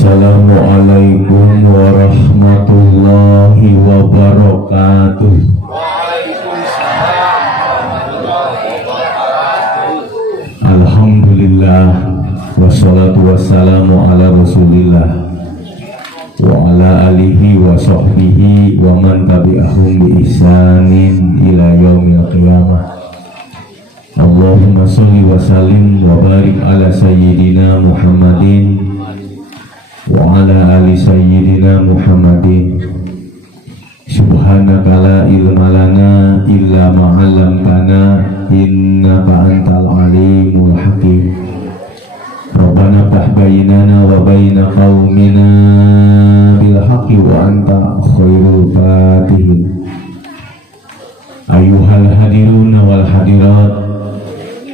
Assalamualaikum warahmatullahi wabarakatuh. Alhamdulillah wassalatu wassalamu ala rasulillah wa ala alihi wa sahbihi wa man tabi'ahum bi ihsanin ila yaumil qiyamah. Allahumma sholli wa sallim wa barik ala sayyidina Muhammadin wa ala ali sayyidina Muhammadin. Subhanaka la ilma lana illa ma 'allamtana innaka antal alimul hakim. Rabbana ftah bainana wa baina qaumina bil haqqi wa anta khairul fatihin. Ayyuhal hadirun wal hadirat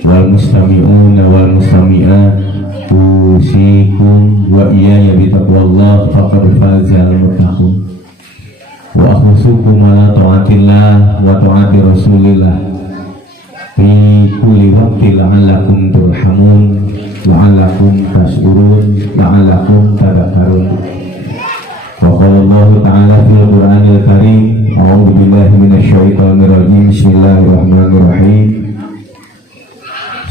wal mustami'un wal mustami'at, usikum wa iyaya bitaqwallah faqad fazal muttaqun. Wa akhusukum ala ta'atillah wa ta'ati rasulillah fi kulli waqtin la'allakum turhamun la'allakum tashkurun la'allakum tadakkarun. Wa qala Allah ta'ala fil Qur'anil Karim, a'udzu billahi minasy syaithanir rajim. Bismillahirrahmanirrahim.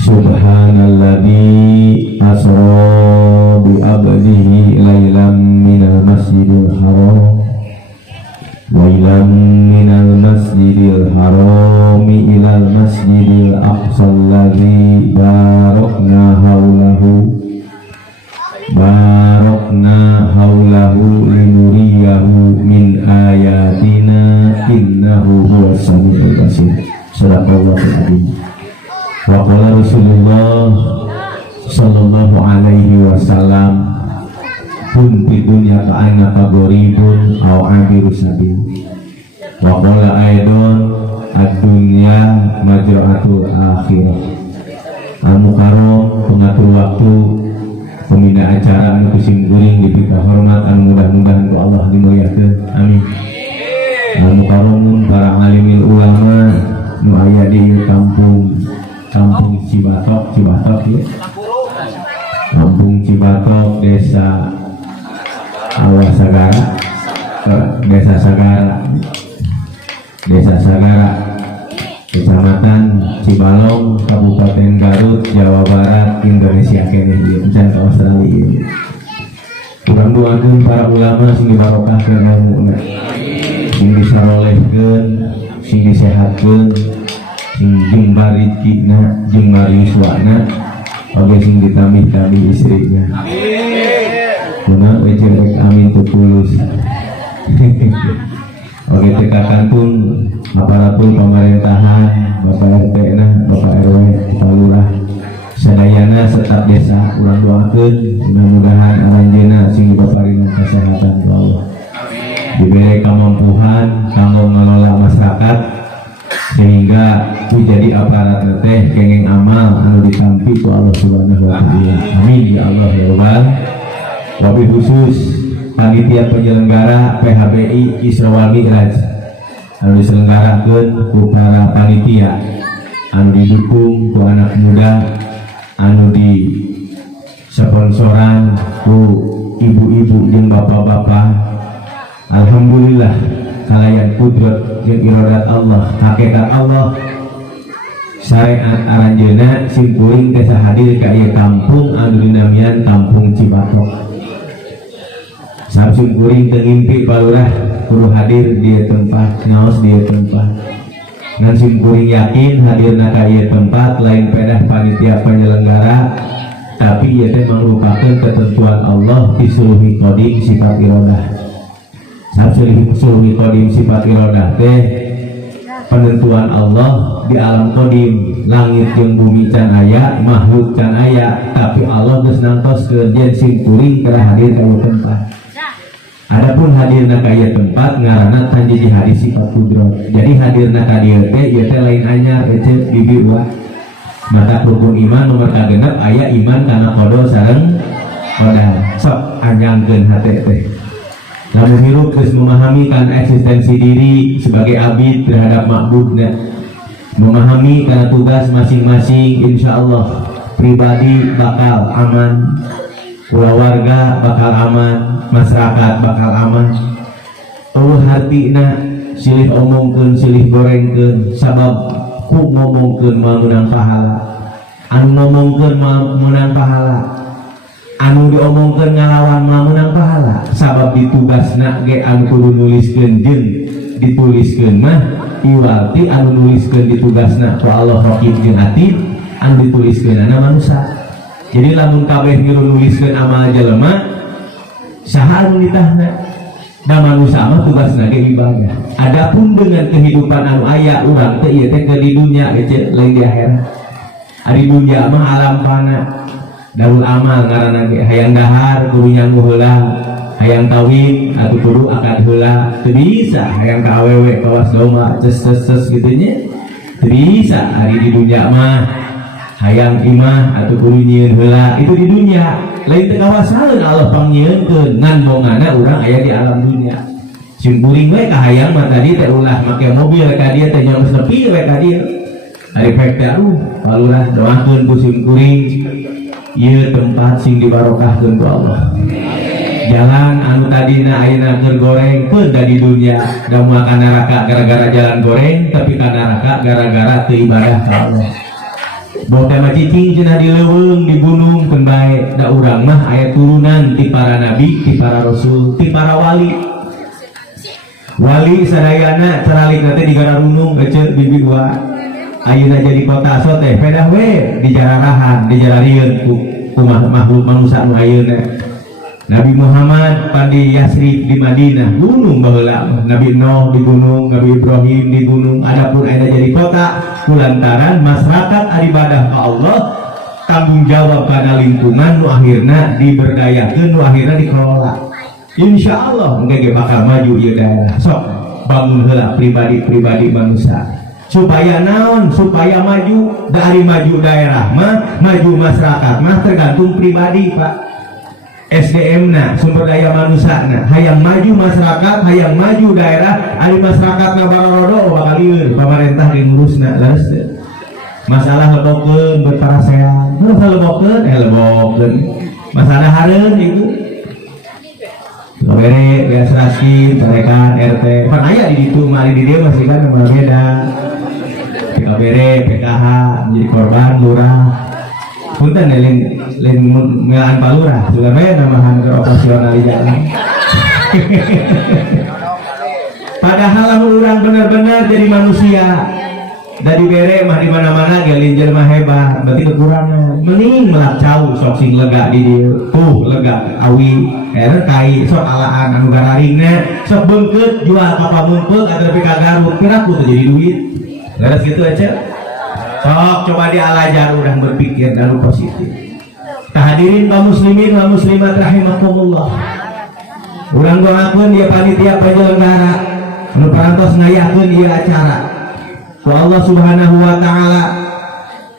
Subhanalladzi asra bi abdihi lailan minal masjidil haram wa ilam minal masjidil harami ilal masjidil aqsa alladzi barakna haulahu linuriyahu min ayatina innahu huwas samiul basir. Sadaqallahul adzim. Wa qala Rasulullah sallallahu alaihi wasallam, kun fi dunya ka'annaka gharibun aw 'abiru sabil. Wa qala aidan ad-dunya majra'atul akhirah. Anu karom pengatur waktu, pembina acara anu kusim kuring diberi hormat anu mudah-mudahan ku Allah dimuliakeun. Amin. Anu karomun para alimil ulama nu aya di kampung Cibatok ya. Kampung Cibatok, desa Awasagara, desa Sagara, Kecamatan Cibalong, Kabupaten Garut, Jawa Barat, Indonesia kene ieu can ka Australia ieu. Urang doakeun para ulama sing dibarokahkeun ilmuna, sing disarolehkeun, sing disehatkeun, sing jembar rezekina, jembar yuswana, oge sing ditambih-tambih istrina. Kuna ecek amin tu tulus. Oge tekakantun aparatur pemerintahan, Bapak RT na, Bapak RW, Bapak Lurah, sadayana serta desa urang doakeun mudah-mudahan aranjeuna sing dipaparingan kesehatan ku Allah. Diberi kemampuan kanggo ngelola masyarakat sehingga jadi aparat teh kenging amal anu ditampi ku Allah Subhanahu wa taala. Amin ya Allah ya Rabbal. Wabil khusus panitia penyelenggara PHBI Isra wal Mi'raj anu diselenggarakeun ku para panitia anu didukung ku anak muda anu di sponsoran ku ibu-ibu jeung bapak-bapak. Alhamdulillah kalayan kudrat jeung iradat Allah, hakikat Allah syariat aranjeuna sim kuring teh hadir ka ieu kampung anu dinamian Kampung Cibatok. Sabsim kuring teu ngimpi palurah kudu hadir di tempat, ngaos di tempat. Ngan sim kuring yakin hadirna ka ieu tempat lain pedah panitia penyelenggara, tapi ieu teh mangrupakeun ketentuan Allah fi sulhi qadim sifat iradah. Sulhi qadim sifat iradah teh penentuan Allah di alam qadim, langit jeung bumi can aya, makhluk can aya, tapi Allah geus nangtoskeun yen sim kuring keur hadir ka ieu tempat. Adapun hadirna ka ieu tempat ngaranna tan jadi hadis sifat kudrat. Jadi hadirna ka dieu teh ieu teh lain anyar ece bibi wa. Mata rukun iman nomor kagenep aya iman kana qada sareng qadar. Sok anyangkeun hate teh. Lamun hirup geus memahami kan eksistensi diri sebagai abid terhadap ma'budna. Memahami karena tugas masing-masing, insya Allah pribadi bakal aman, warga bakal aman, masyarakat bakal aman. Hartina silih omongkeun silih gorengkeun sabab ku ngomongkeun moal menang pahala, anu ngomongkeun moal menang pahala, anu diomongkeun ngalawan moal menang pahala. Sabab ditugasna ge anu kudu nuliskeun jeung dituliskeun mah iwalti anu nuliskeun ditugasna ku Allah Raqib jeung Atid, anu dituliskeunana manusia. Jadi lamun kabeh milu nuliskeun amal jelema saha anu ditahna da manusia mah tugasna ge ibadah. Adapun dengan kehidupan anu aya urang teh ieu teh ke di dunya ge lain di akhirat. Ari dunya mah alam fana. Daul amal ngaranna ge hayang dahar kudu nyangu heula, hayang kawin atuh kudu akad heula. Teu bisa hayang ka awewe kawas domba ces kitu nya. Teu bisa ari di dunya mah hayang imah atau kudu nyieun heula itu di dunia. Lain teu kawasaeun Allah pangyieunkeun ngan bongana urang aya di alam dunia. Sim kuring we kahayang mah tadi teh ulah make mobil ka dieu teh nya geus nepi we ka dieu. Ari pek teh palurah doakeun ku sim kuring ieu tempat sing dibarokahkeun ku Allah. Jalan anu tadina ayeuna keur goreng pun da di dunia da moal ka neraka gara-gara jalan goreng, tapi ka neraka gara-gara teu ibadah ka Allah. Bote mah cicing cenah di leuweung di gunung keun bae. Da urang mah aya turunan ti para nabi, ti para rasul, ti para wali. Wali sadayana caralik teh di Gararunung geuceuk bibi dua. Ayeuna jadi kota so teh pedah we di jararahan, di jararieun ku makhluk manusia nu ayeuna. Nabi Muhammad pandi Yasrib di Madinah, gunung baheula. Nabi Nuh di gunung, Nabi Ibrahim di gunung. Adapun ayeuna jadi kota kulantaran masyarakat ibadah ka Allah, tanggung jawab kana lingkungan nu akhirna diberdayakeun, nu akhirna dikelola. Insyaallah engke bakal maju ieu daerah. Sok bangun heula pribadi-pribadi manusia. Supaya naon? Supaya maju. Dari maju daerah mah, maju masyarakat mah tergantung pribadi, Pak. SDM na sumber daya manusia na hayang maju masyarakat, hayang maju daerah, ari masyarakat na barorodo bakal lieur pemerintah di ngurusna leres teh. Masalah lebokeun berparasean, lebokeun masalah hareun itu bere beas raskin tarekan RT pan aya di ditu mah di dieu masih kan beda bere PKH menjadi korban lurah. Punten lain melaan palurah juga bae namahan ke operasional di jalan. Padahal orang benar-benar jadi manusia dari bere mah di mana-mana ge linjer mah hebat, berarti kekurangan. Mending melak cau sok sing lega di dieu. Tuh lega awi kai sok alaan anu gararingna sok beungkeut jual ka pamungpeuk ataupun ka Garut piraku teh jadi duit. Leres gitu aja. Sok coba dialajar urang berpikir anu positif. Hadirin kaum muslimin wa muslimat rahimakumullah. Urang doakeun dia panitia penyelenggara anu parantos ngayakeun ieu acara. Ku Allah Subhanahu wa taala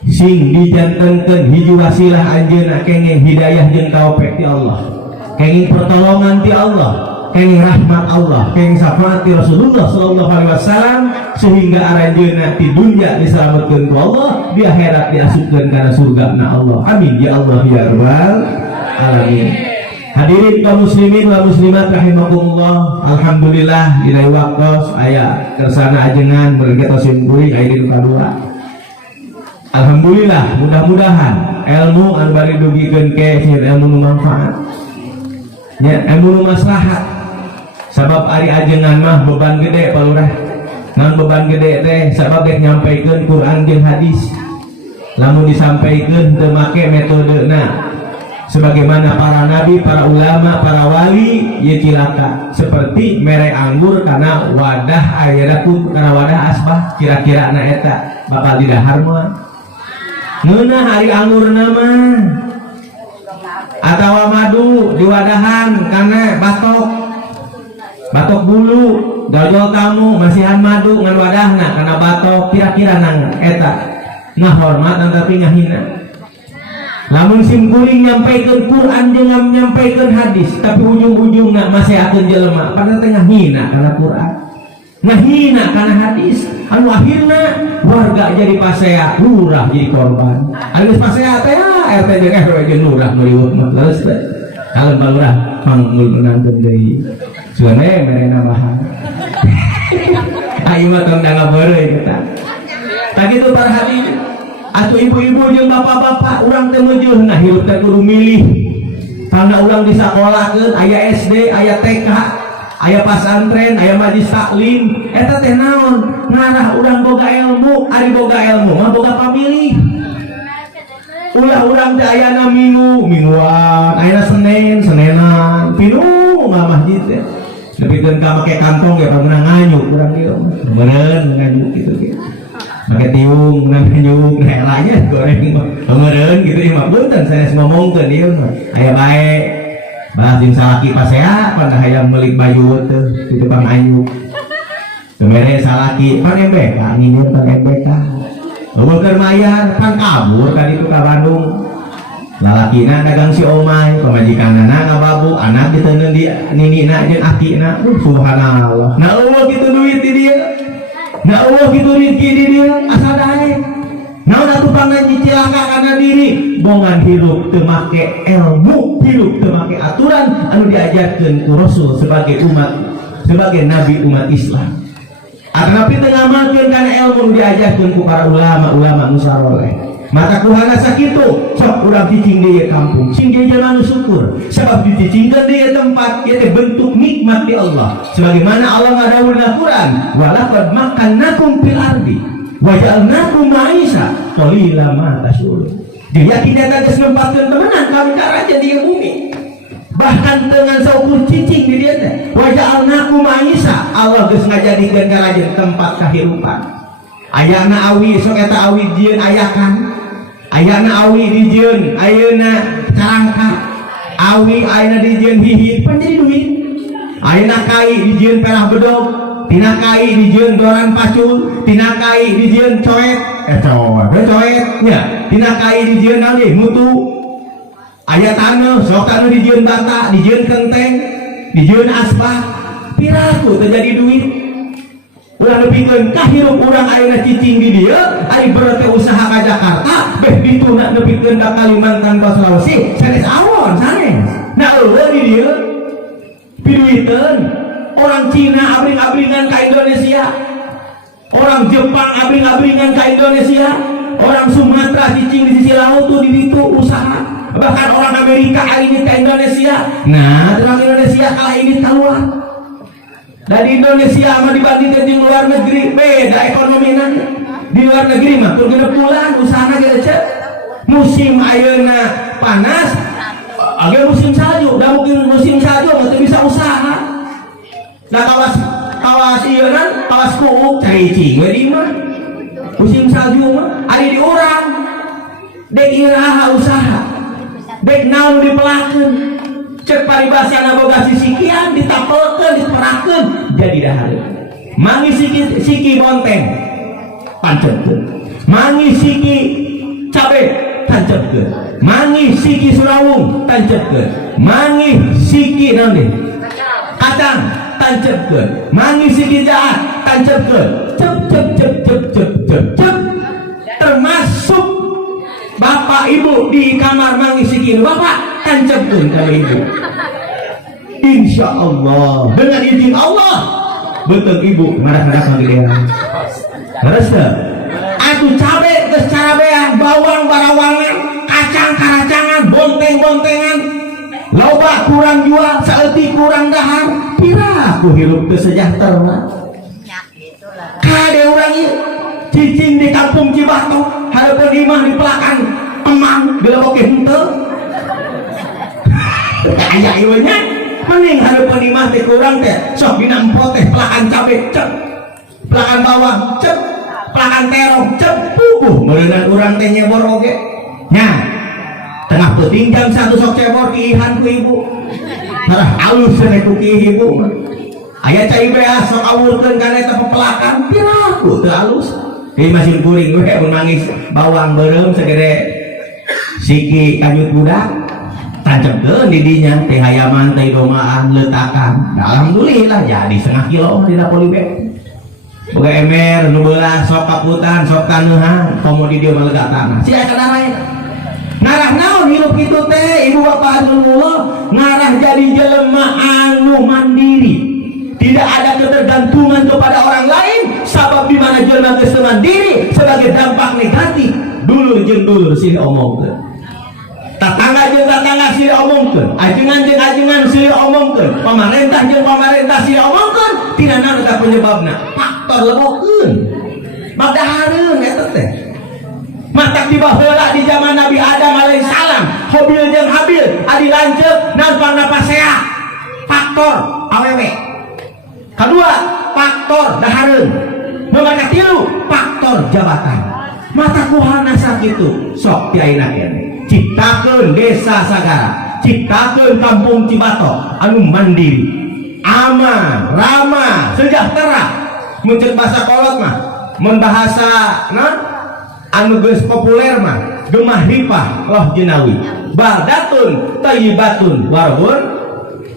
sing dijantenkeun hiji wasilah anjeunna kenging hidayah jeung taufik ti Allah. Kenging pertolongan ti Allah, kenging rahmat Allah, kenging syafaat ti Rasulullah sallallahu alaihi wasallam sehingga aranjeunna ti dunya diselametkeun ku Allah, di akhirat diasupkeun kana surgana Allah. Amin ya Allah ya rabbal alamin. Hadirin kaum muslimin wa muslimat rahimakumullah. Alhamdulillah dina waktos aya kersana ajengan mereka sim kuring aya di kadua. Alhamdulillah mudah-mudahan ilmu anu bari dugikeun ke ilmu nu manfaat. Ya ilmu nu maslahat. Sabab ari ajengan mah beban gede palurah. Ngan beban gede teh sabab dek nyampaikeun Quran jeung hadis. Lamun disampaikeun teu make metodena sebagaimana para nabi, para ulama, para wali ieu cilaka seperti mere anggur karena wadah ayeuna karena wadah asbah kira-kira na eta bakal didahar mah ngeunah ari anggurna mah atawa madu di wadahan karena batok bulu dojol tamu masihan madu ngan wadahna karena batok kira-kira nang eta ngahormat tapi ngahina. Lamun sim kuring nyampaikeun Quran jeung nyampaikeun hadis tapi ujung-ujungna masehakeun jelema padahal teh ngahina kana Quran, ngahina kana hadis, anu akhirna warga jadi pasea, lurah jadi korban. Anu geus pasea teh RT jeung RW jeung lurah nu riweuh mah leres teh. Kalem balurah mangul menantum deui. Suane mere nambahan. Ayo mah tong danga beureuy kita. Tak gitu para hadirin. Atuh ibu-ibu jeung bapak-bapak urang teh meujeunna hirup teh kudu milih. Karena urang di sakolahkeun aya SD, aya TK, aya pasantren, aya majlis taklim. Eta teh naon? Ngarah urang boga ilmu, ari boga ilmu mah boga pamilih. Ulah urang teh ayana minuan, ayana senenan, pinu mah masjid teh. Nepikeun ka make kantong ge pernah nganyuk urang kieu. Meureun nganyuk kitu ge. Make tiung nganyuk relanya goreng meureun kitu ieu mah beunteun sanes ngomongkeun ieu mah. Aya bae. Balas jeung salaki pasea pan hayang meuli baju teh di depan ayuk. Kemere salaki pan embek ka ngineur pan embek ka. Eueuh keur mayar pan kabur ka ditu ka Bandung. Lalakina dagang si omay, pamajikanana ngababu, anak diteundeun di ninina jeung akina. Subhanallah. Na eueuh kitu duit di dieu. Na eueuh kitu rezeki di dieu asa dae. Naon atuh pangna cilaka kana diri, bongan hirup teu make ilmu, hirup teu make aturan anu diajarkeun ku Rasul sebagai umat, sebagai nabi umat Islam. Atapi teu ngamalkeun kana ilmu diajarkeun ku para ulama-ulama nu saleh. Mata kuhana sakitu sok urang cicing di kampung cing dia manu syukur sebab dicicingkeun di tempat ieu teh bentuk nikmat di Allah sebagaimana Allah ngadawuh dalam Quran walaqad makkannakum fil ardi wa ja'alnakum ma'isa qalila ma tashurun dia tidak ada kesempatan temenan kami karaja di bumi bahkan dengan saukur cicing di dia teh wa ja'alnakum ma'isa Allah geus ngajadikeun karaja tempat kahirupan ayana awi sok eta awi dieun ayakan ayana awi dijieun ayeuna carangka awi ayana dijieun hihit pan jadi duit ayana kai dijieun perah bedog tina kai dijieun doran pacul tina kai dijieun coet nya tina kai dijieun naon deui mutu aya taneuh sok taneuh dijieun bata dijieun kenteng dijieun aspal piraku teu jadi duit. Ulah nepikeun kahirup urang ayeuna cicing di dieu ari berarti usaha ka Jakarta beh dituna nepikeun ka Kalimantan ka Sulawesi sanes awon sanes na eueuh di dieu piduiteun orang Cina abring-abringan ka Indonesia orang Jepang abring-abringan ka Indonesia orang Sumatera cicing di sisi laut tuh di ditu usaha bahkan orang Amerika ini ka Indonesia nah orang Indonesia kalah ini keluar. Dari Indonesia mah dibandingkan di luar negeri beda ekonomi nanti. Di luar negeri mah tur genep bulan usahana ge cek. Musim ayeuna panas, age musim salju, da mungkin musim salju mah teu bisa usaha. Nah kawas ieu nan kawas kuuk cai cing we di mah. Musim salju mah ari di urang. Dek iraha usaha. Dek naon dipelakeun. Cek paribasana boga sisikian ditapelkeun diperakeun jadi dahar mangi siki bonteng pancepkeun mangi siki cabe tancepkeun mangi siki surawung tancepkeun mangi siki naon deui kacang tancepkeun mangi siki jahat tancepkeun cep termasuk bapak ibu di kamar mangi siki bapak tancepkeun ka ibu insya Allah dengan izin Allah betul ibu marah-marah panggilan rasa atuh cabe geus carabean bawang barawangan kacang karacangan bonteng-bontengan loba kurang jual saeutik kurang dahar pira aku hirup teu sejahtera kade urang ieu cicing di kampung Cibatok hareupeun imah di pelakan emang dileboke henteu aya ieu nya mending hareupeun imah teh kurang teh sok dina empot teh pelakan cabe cep pelakan bawang cep pelakan terong cep puguh meureunan urang teh nyebor oge nya tengah peuting jam 1 sok cebor kiihan ku ibu harah alus cenah ku ibu aya cai beas sok awurkeun kana eta pepelakan piraku teu alus di mesin kuring we mun mangis bawang beureum sagede siki kanyut budak tancepkeun di dinya teh hayaman teh domaan letakan alhamdulillah jadi setengah kilo di polybag boga emer nu beulah sok kaputan sok taneuhan komo di dieu mah lega tanah sia kadarae ngarah naon hirup itu teh ibu bapak Allah, ngarah jadi jelema anu mandiri, tidak ada ketergantungan kepada orang lain. Sabab di mana jelema geus mandiri sebagai dampak negatif dulur jeung dulur silih omongkeun, tetangga jeung tetangga silih omongkeun, ajengan jeung ajengan silih omongkeun, pemerintah jeung pemerintah silih omongkeun. Tina naon eta penyebabna? Faktor lebokeun madahareun eta teh. Matak di baheula di zaman Nabi Adam alaihissalam, Habil jeung Habil adi lanceuk nampangna pasea. Faktor awewe. Kedua, faktor dahareun. Nomor katilu, faktor jabatan. Mata kuhana sakitu sok ti ayeuna keneh. Ciptakeun desa Sagara, ciptakeun kampung Cibatok anu mandiri, aman, ramah, sejahtera. Mun ceuk basa kolot mah, mun bahasa anu geus populer mah gemah ripah loh jenawi, baldatun thayyibatun warbun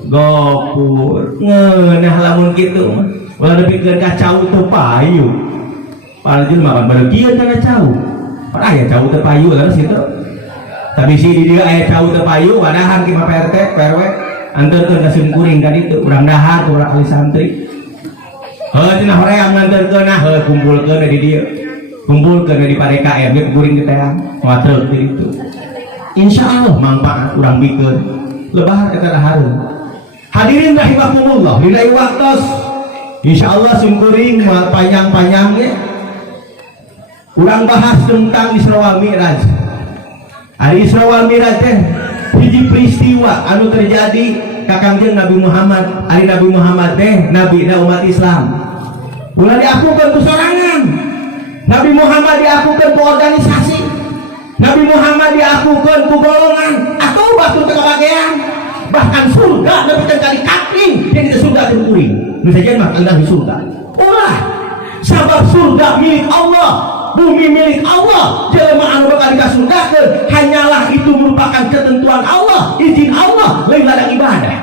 gopur. Ngeunah lamun kitu mah ulah nepikeun ka cau teu payu, paling mah barugian kana cau. Padahal aya cau teu payu leres kitu. Tapi si di dieu aya cau teu payu wadahan ki PRT PRW anteurkeun ka simkuring ka ditu urang dahar urang ahli santri. Heuh cenah hoream nganteurkeun heuh kumpulkeun di dieu. Kumpulkeun di PDKM ge kuring di teang ngatreup itu. Insyaallah manfaat urang bikeun lebahar eta dahareun. Hadirin rahimakumullah, lillahi waktos. Insyaallah simkuring moal panjang-panjang ge. Urang bahas tentang Isra wal Mi'raj. Ari Isra wal Mi'raj teh hiji peristiwa anu terjadi ka Kangjeng Nabi Muhammad. Ari Nabi Muhammad teh nabi na umat Islam. Ulah diakukeun ku sorangan. Nabi Muhammad diakukeun ku organisasi. Nabi Muhammad diakukeun ku golongan atau batu teu kabagean. Bahkan surga nepi teu kali kapling yang di surga teu kuring. Nu sajen mah di surga. Ulah sabab surga milik Allah, bumi milik Allah. Jelema anu bakal dikasurgakeun hanyalah itu merupakan ketentuan Allah, izin Allah, lain ladang ibadah,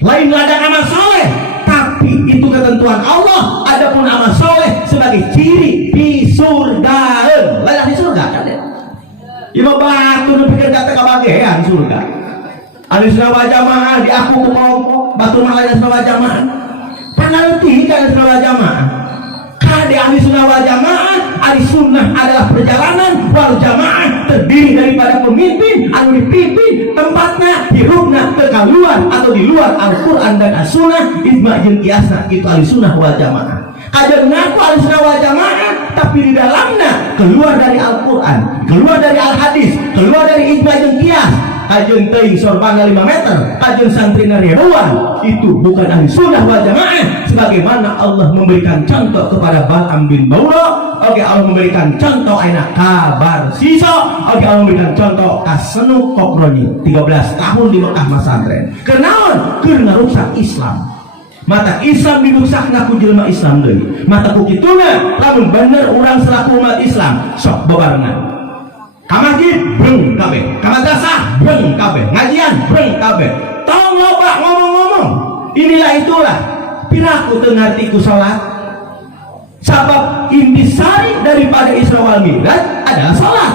lain ladang amal soleh. Tapi itu ketentuan Allah. Adapun amal soleh sebagai ciri di surga, lain di surga kan ya. Ieu batu nu pikeun kata kabagean surga. Ahlussunnah wal Jamaah diaku ku kelompok batu mah lain Ahlussunnah wal Jamaah. Panaleuti ka Ahlussunnah wal Jamaah. Kade Ahlussunnah wal Jamaah, ari sunnah adalah perjalanan, wal Jamaah terdiri daripada pemimpin anu dipimpin tempatna hirupna teu kaluar atau di luar Al-Qur'an dan As-Sunnah, ijma' jeung kiasna kitu Ahlussunnah wal Jamaah. Kajen ngaku Ahlussunnah wal Jamaah tapi di dalamnya keluar dari Al-Qur'an, keluar dari Al-Hadis, keluar dari ijma' jeung kias. Kajen teuing sorbana 5 meter, kajen santrina ribuan. Itu bukan Ahlussunnah wal Jamaah. Sebagaimana Allah memberikan contoh kepada Bal'am bin Baura, oke Allah memberikan contoh aina kabar siso, oke Allah memberikan contoh Kasenu Kokroni 13 tahun di Mekah masantren. Kenaon keur ngarusak Islam. Mata Islam dirusakna ku jelema Islam deui. Mata ku kituna lamun bener urang selaku umat Islam sok bebarengan. Ka masjid breng kabeh, ka madrasah breng kabeh, ngajian breng kabeh. Tong loba ngomong-ngomong. Inilah itulah piraku teu ngarti ku salat. Sabab intisari daripada Isra wal Mi'raj adalah salat.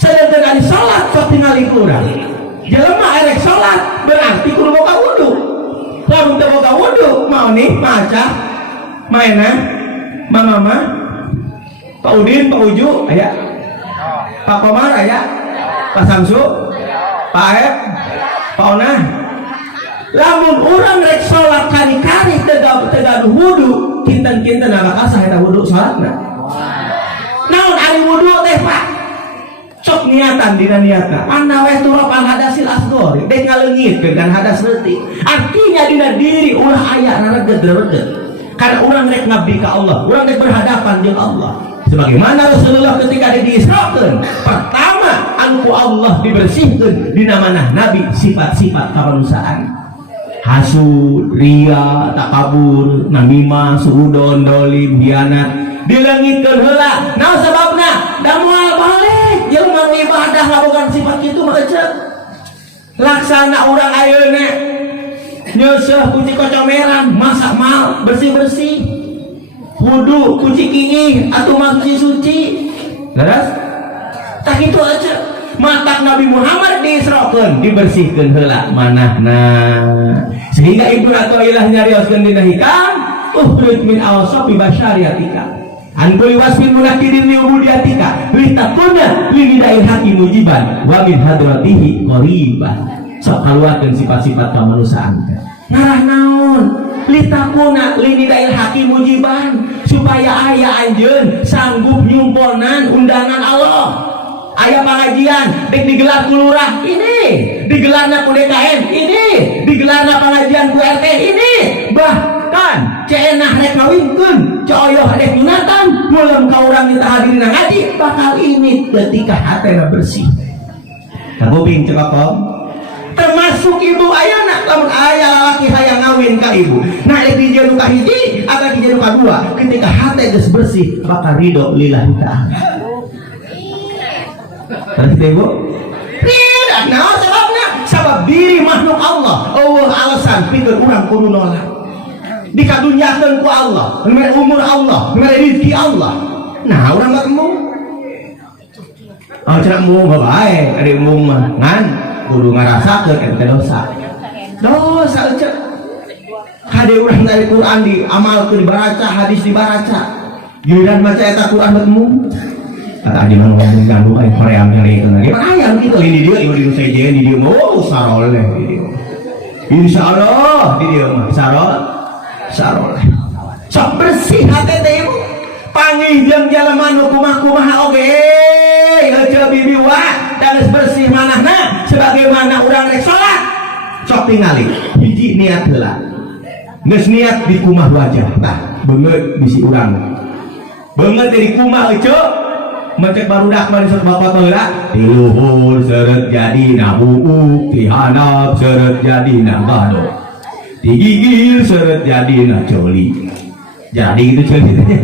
Sedangkan ari salat sok tingali kurang. Jelema erek salat berarti kudu boga wudu. Lamun teu boga wudu mau nih maca maena mama Pak Udin, Pak Uju aya, Pak Komar aya, Pak Samsu, Pak Aep, Pak Ona. Lamun urang rek salat kari-kari tegaduh wudu, kinten-kinten bakal saha eta wudu salatna. Naon ari wudu teh Pak? Sok niatan dina niatna. Anawe turap al hadasil asghar, dek ngaleungitkeun kan hadas leutik. Artinya dina diri ulah aya rareged-rareged. Karena urang rek ngabdi ka Allah, urang rek berhadapan jeung Allah. Sebagaimana Rasulullah ketika diisrakeun, pertama anu ku Allah dibersihkeun dina manah Nabi sifat-sifat kamanusiaan. Hasud, ria, takabur, namimah, suudon, dolim, hianat dileungitkeun heula. Naon sababna? Da moal balik jelema ibadah ngabogaan sifat kitu mah eceuk. Laksana urang ayeuna nyeuseuf kuci kocomeran, masak mal, bersih-bersih, wudu kuci kingih atuh mah suci-suci. Leres? Tak itu aja. mata Nabi Muhammad diisrokeun dibersihkeun heula manahna sehingga ibu atau ilah nyarioskeun dina hikam ukhruj min awsafi basyariatika an kulli wasfin munakkirin li ubudiyatika litakuna limidail haqi mujiban wa min hadratihi qariban sok kaluarkeun sifat-sifat kamanusiaan ngarah naon litakuna limidail haqi mujiban supaya aya anjeun sanggup nyumponan undangan Allah aya pengajian dek digelar ku lurah ini digelarna ku DKM ini digelarna pengajian ku RT ini bahkan cenah rek kawinkeun coyoh dek nyunatan mulam ka urang kita hadirin ngaji bakal ini ketika hatena bersih kabuping cekapom termasuk ibu ayana lamun aya lalaki hayang ngawin ka ibu nah rek dijieun ka hiji atau dijieun ka dua ketika hate geus bersih bakal ridho lillahi ta'ala terus ibu tidak naon sebabna sabab diri makhluk Allah alasan pikeun urang kudu nolak dikadunyakeun ku Allah mere umur Allah mere rezeki Allah nah urang mah kemu cenah mu bae ari umum mah ngan kudu ngarasakeun eta dosa cek hade urang dari Quran diamalkeun dibaca hadis dibaca giliran baca eta Quran ketemu kata adi mah ngomong ganggu kayak Korea nyari itu lagi ayam gitu ini dia di seje di dia mau saroleh di dia insyaallah di dia mah saroleh sok bersih hati teh pangijeng jelema nu kumaha oge heuceul bibi wa dan bersih manahna sebagaimana urang rek salat sok tingali hiji niat heula geus niat di kumah wajah tah beungeut bisi urang beungeut di kumah heuceul mencek barudak mah disebut bapak heula di luhur seureut jadina buuk di handap seureut jadina gado di gigil seureut jadina coli jadi gitu ceritanya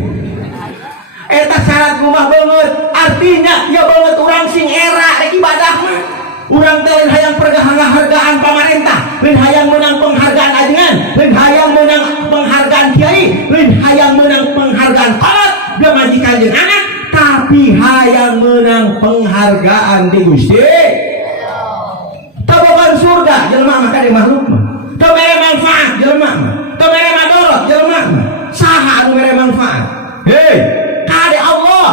eta syarat kumah beungeut artinya ya beungeut urang sing era rek ibadah mah urang teh lain hayang penghargaan pamarentah lain hayang menang penghargaan ajengan lain hayang menang penghargaan kiai lain hayang menang penghargaan kolot ge majikan jeung anak tapi hayang menang penghargaan di Gusti tabokan surga jelema mah kade makhluk mah teu mere manfaat jelema mah teu mere madorot jelema mah saha anu mere manfaat hei kade Allah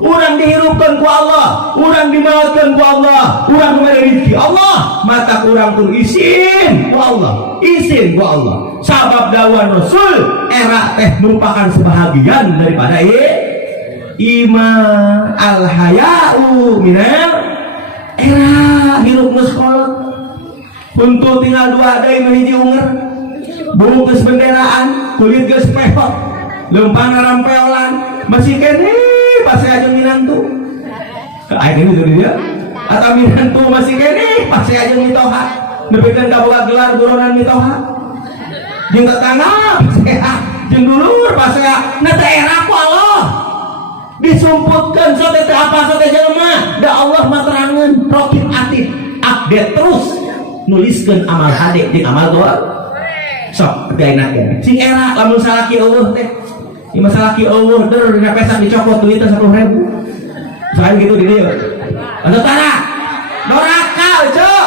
urang dihirupkeun ku Allah urang dimaotkeun ku Allah urang mere rezeki Allah mata urang pun izin ku Allah izin ku Allah sabab dawuh Rasul era teh merupakan sebahagian daripada ima al-haya'u minal era hirup ngeskolot untuk tinggal dua day menghiji unger bungkus benderaan kulit geus pehot lempang rampeolan masih kene pasti aja minantu kayak gini tuh dia atau minantu masih kene pasti aja mitoha nepikeun ka boga gelar buronan mitoha jeung tetangga pasti jeung dulur pasti na teh era ku Allah disumputkan sote apa sote jelema da Allah mah terangeun rokib atid update terus nuliskeun amal hade jeung amal doa sok gaenak ya sing era lamun salaki eueuh teh ieu salaki eueuh der dina pesak dicopot duit 10.000 saen gitu di dieu anu tara doraka cok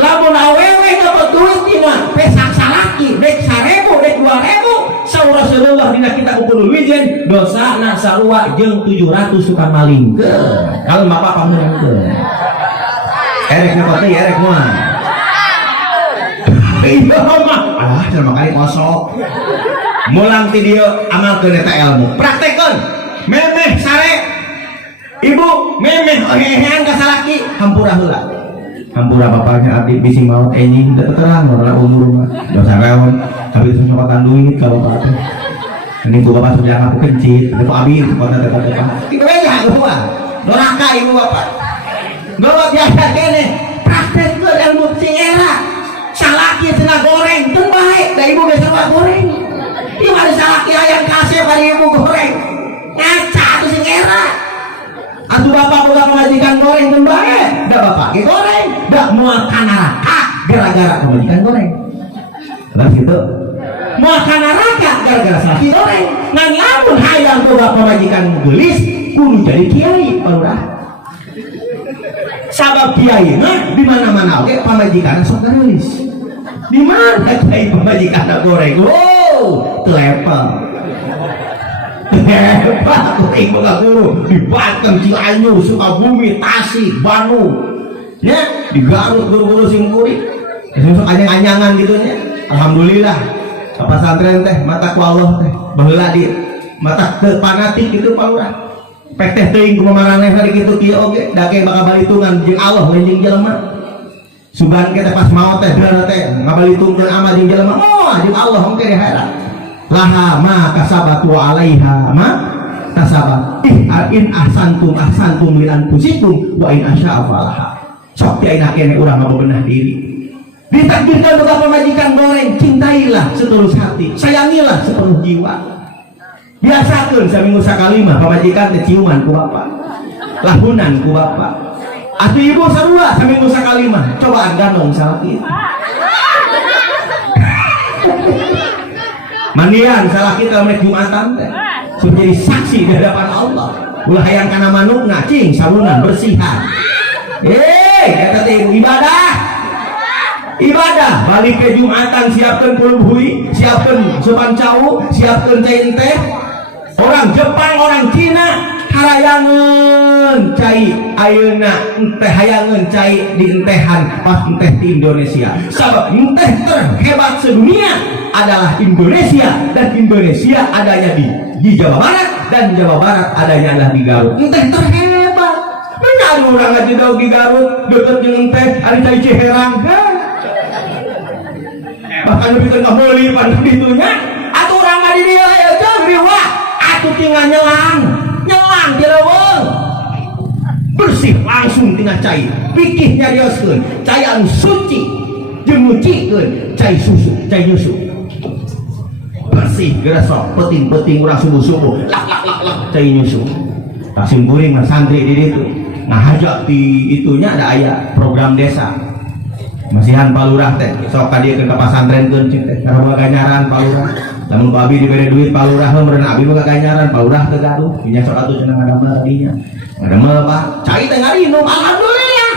lamun awewe dapat duit dina pesak salaki dek 1.000 dek 2.000 saur Rasulullah dina kita ukur wijen dosa na sarua jeung 700 suka malingkeun kalau bapak pamerangkeun erek na pati erek mah iya mah cenah kali kosok mulang ti dieu amalkeun eta ilmu praktekkeun memeh sare ibu memeh hehean ka salaki hampura heula hampura bapaknya abdi bisi maut enjing da terang ora umur mah dosa reon tapi itu nyokatan duit kalau bapak ini gua bapak sudah ngaku kencit itu abdi kota teka-teka itu aja gua doraka ibu bapak gua biasa kene praktek ke ilmu sing era salaki cenah goreng teu bae da ibu geus goreng ieu ada salaki hayang kasih bari ibu goreng ngaca atuh sing era atuh bapak boga pamajikan goreng teu bae da bapak ge goreng da moal kana neraka gara-gara pamajikan goreng terus gitu moal kana neraka gara-gara salaki goreng ngan lamun hayang boga pamajikan geulis kudu jadi kiai palurah Sabab kiai di mana-mana oke pamajikan sok rilis. Di mana kiai pamajikan goreng? Oh, telepon. Hebat kuring boga guru di Banten, Cianjur, Sukabumi, Tasik, Bandung. Ya, di Garut guru-guru sing kuring. Sok anyang-anyangan gitu nya. Alhamdulillah. Apa santren teh mata ku Allah teh baheula di mata teu fanatik gitu palurah. Pek teh teuing kumamarane hari kitu kieu oge dake bakal balitungan jeung Allah lain jeung jelema. Sugan kita pas maot teh bener teh ngabalitungkeun amal jeung jelema. Oh, jeung Allah engke di akhirat. Laha ma kasabat wa alaiha ma kasabat. In ahsantum lil anfusikum wa in asya'a falaha. Sok ti ayeuna kene urang ngabebenah diri. Ditakdirkan boga pamajikan goreng, cintailah setulus hati, sayangilah sepenuh jiwa. Biasakeun saminggu sakali mah pamajikan teh ciuman ku bapak, lahunan ku bapak. Atuh ibu sarua saminggu sakali mah cobaan gandong salaki. Mandian salah kita merek Jumatan teh supaya jadi saksi di hadapan Allah. Ulah hayang kana manukna cing sabunan bersihan. Eta teh ibadah balik ke Jumatan siapkan puluh siapkan sepancau siapkan cain teh. Orang Jepang orang Cina harayangan cai ayeuna enteh hayangan cai di entehan pas enteh di Indonesia. Sabab enteh terhebat sedunia adalah Indonesia dan Indonesia adanya di Jawa Barat dan Jawa Barat adanya adalah di Garut. Enteh terhebat. Menyadu orang aja jauh di Garut deket jeung enteh ari cai Ciherang. Bahkan lebih tengah beli pada ditunya atau orang ada di dia ya riwa atau tinggal nyelang jeleweng bersih langsung tinggal cai pikihnya dioskeun cai anu suci jeung ngucikeun cai nyusu bersih geura sok peting urang subuh lak cai nyusu tasim guring mah santri di ditu ngahajak di itunya ada aya program desa masihan palurah teh sok ka dieu ke pasantrenkeun cing teh karena boga ganjaran palurah lamun ku abi dibere duit palurah meureun abi boga ganjaran palurah teu gaduh nya sok atuh cenah ngadamel tadinya ngadamel Pak cai teh ngarinum alhamdulillah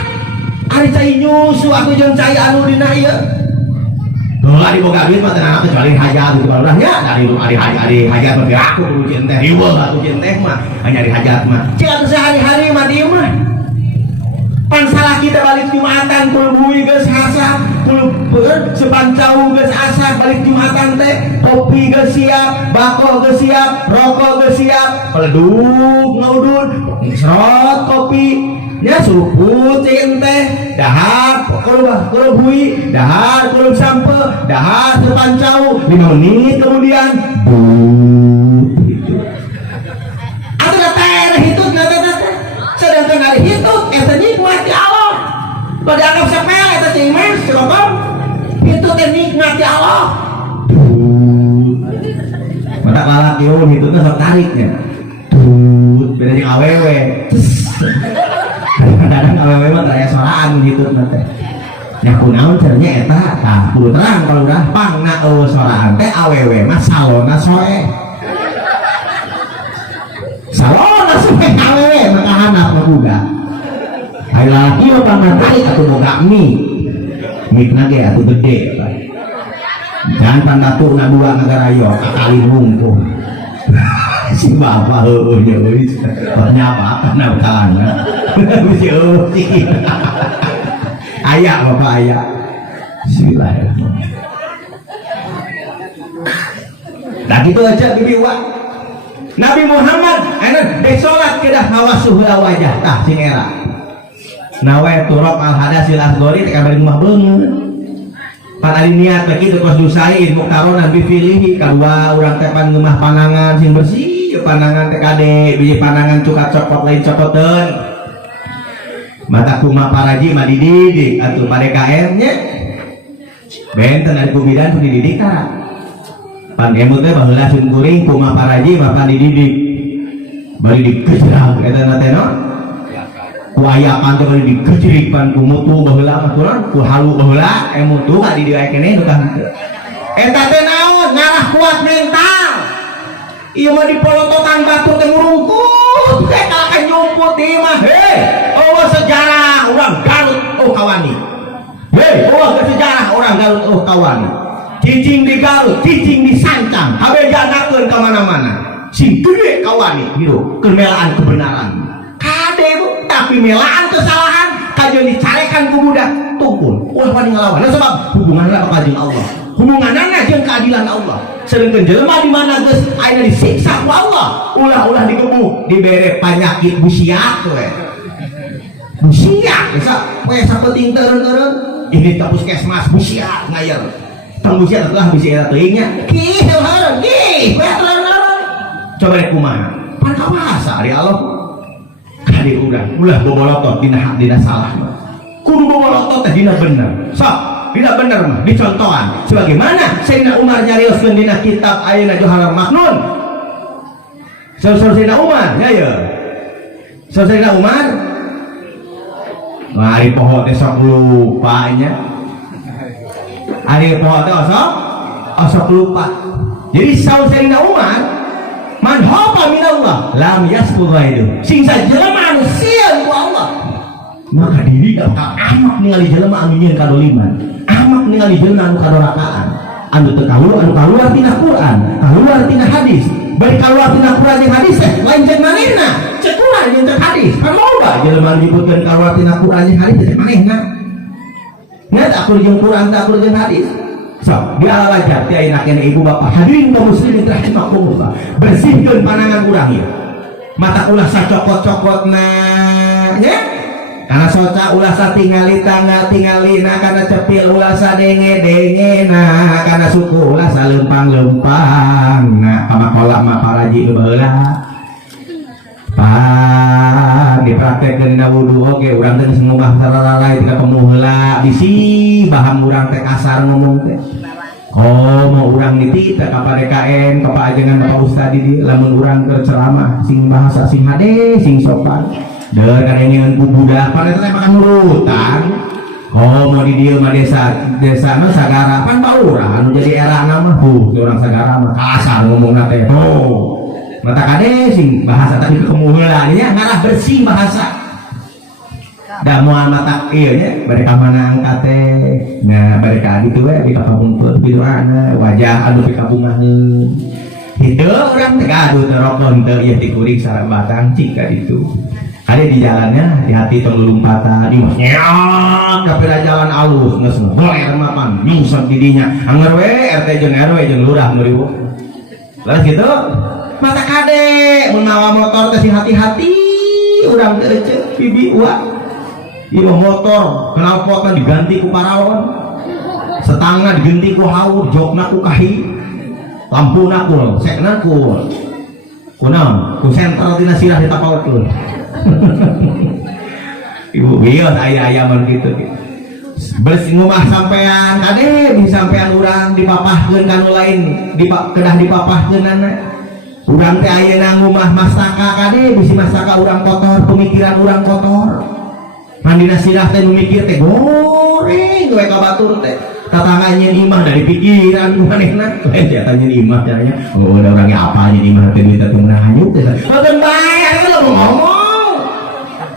ari cai nyusu aku jeung cai anu dina ieu heula di boga duit mah teh anak kecuali hajat di palurah nya dari hajat mah aku kudu cin teh riweuh atuh cin teh mah hanya di hajat mah cing atuh sehari-hari mah dieu mah pan salah kita balik Jumatan pulbui geus hasap sepancau geus asap balik Jumatan teh kopi geus siap bako geus siap rokok geus siap peleduk ngaudun serot kopi nya suput cing teh dahar kulubui dahar kulub sampe dahar sepancau 5 menit kemudian atuh teh hitut sedangkan hari hitut eta nikmat di Allah pada anggap sepele eta cing mas coba hitut teh nikmat di Allah mata kalak yo hitutna sok tariknya beda jeung awewe kadang-kadang awewe mah aya soraan hitut mah teh nya kunaon caranya eta tah kudu terang kalau udah pangna eueuh soraan teh awewe mah salona soe salona soe awewe maka hanap mah buga ai laki mah pangatarik atuh boga mik ge atuh gede jangan pandatuna dua ngagarayo kali mungkung si bapak heueuh nya euy nyapa kana kana si eueuh aya bapak aya bismillahirrahmanirrahim nah gitu aja bibi wa Nabi Muhammad dek sholat kedah ngawasuh wajah tah cing era nawe turab al hadasil asgori teh kabari rumah beungeut pan ari niat begitu kos dusain muktaronan bi filihi kadua urang teh pan ngeumah panangan sing bersih panangan teh kade biji panangan cukat copot lain copoteun mata kumaha paraji mah dididik atuh pada KM nya benten ari kubidan pun dididik tah pan emu teh baheula sun kuring kumaha paraji mah pan dididik bari dikejerang eta teh no ku ayakan teh bari dikecerik pan ku mutu baheula mah turun ku halu baheula mutu ka di dieu keneh nu kan eta teh naon ngarah kuat mental ieu mah dipolotokan batu teh ngurungkut teh kalakan nyumput ieu mah he kawan cicing di Garut cicing di Sancang habejanakeun ka mana-mana sing gede kawan hirup kemelaan kebenaran kade bu tapi melaan kesalahan kajian dicarekan ku budak tumpul ulah wani ngalawan nah, sebab hubunganna ka jeung Allah hubunganna jeung keadilan Allah sedangkan jelema di mana geus ayeuna disiksa ku Allah ulah-ulah digebuk dibere penyakit busiak we busiak bisa we sapenting teureun-teureun ini ka puskesmas busiak ngayeur tong busiak atuh busiak teuing nya ki heureun ki coba rek kumaha pan kawasa ari Allah kade ulah bobolotot dina salah kudu bobolotot teh dina bener sok dina bener mah dicontohan sebagaimana Sayyidina Umar nyarioskeun dina kitab ayeuna Johar Maknun Sayyidina Umar ya Sayyidina Umar ari poho teh sok lupa nya ari poho teh sok lupa jadi Sayyidina Umar man hoba minallah lam yaskur ghairu sing sajelema anu sieun ku Allah maka diri bakal amak ningali jelema anu nyieun kadoliman amak ningali jelema anu kadorakaan anu teu kaluar tina Quran kaluar tina hadis bari kaluar tina Quran jeung hadis teh lain jeung manehna cek Quran jeung cek hadis kan loba jelema anu nyebutkeun kaluar tina Quran jeung hadis teh manehna nya tak akur jeung Quran tak akur jeung hadis. So, di ala lajar ti ayeuna kene ibu bapak hadirin kaum muslimin rahimakumullah bersihkeun panangan urang ieu mata ulah sacokot-cokotna nya kana soca ulah satingali-tangga tingalina kana cepil ulah sadenge-dengena kana suku ulah saleumpang-leumpang nah pamakola mah paraji nu baheula dipraktekeun dina wudu oge urang teh geus ngubah salalai tina pemuheula bisi bahan urang teh kasar ngomong teh mau urang nitita ka PDKN ka paajengan Bapak Ustad di lamun urang keur ceramah sing bahasa sing hade sing sopan deur karengeun ku budak pan eta teh makan nurutan mau di dieu mah desa mah sagara pan baurah anu jadi erana mah urang sagara mah kasar ngomongna teh mata kade sing bahasa tadi kemuheula nya ngarah bersih bahasa da moal mata ieu nya bari ka mana angkat teh nah bari ka ditu we di kapungkur piduana wajah anu pikabungaheun hideu urang teh gaduh teh rokon teh ieu dikuring sareng batang cik ka ditu ade di jalannya hati-hati tong lulumpatan di mas nyeok kapira jalan alus geus boleh remapan nyungsep di dinya anger we RT jeung RW jeung lurah nu ribu laras kitu mata kade menawa motor teh sing hati-hati urang teh ceu bibi uak ieu motor knalpotna diganti ku paraon setangna diganti ku haur jokna ku kahi lampuna ku sekna ku naon ku sentral tina sirah ditapautkeun ibu bios aya-ayaman kitu bersih ngomah sampean kade di sampean urang dipapahkeun kanu lain kedah dipapahkeunana urang teh ayeuna ngumah mastaka kade bisi mastaka urang kotor pemikiran urang kotor mandina sirah teh nu mikir teh goreng we ka batur teh tatangga nyeun imah dari pikiran manehna lain eta nyeun imah caranya ada urang apa nyeun imah teh duit teh meunah hanyut teh boten bae aya lu ngomong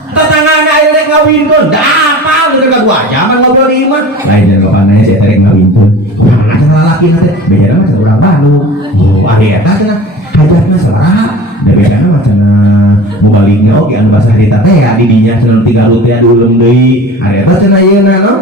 tatanggana aya rek ngawinkeun da apa teh ka 2 jam ngobrol di imah lain jeung kapananya saya rek ngawinkeun urang cenah lalaki teh bejana mah urang Bandung ari eta cenah hajatna salah da bedana macana mubaligna oge anu basa harita teh ya di dinya cenah 3 teh diulem deui ari eta cenah yeuna no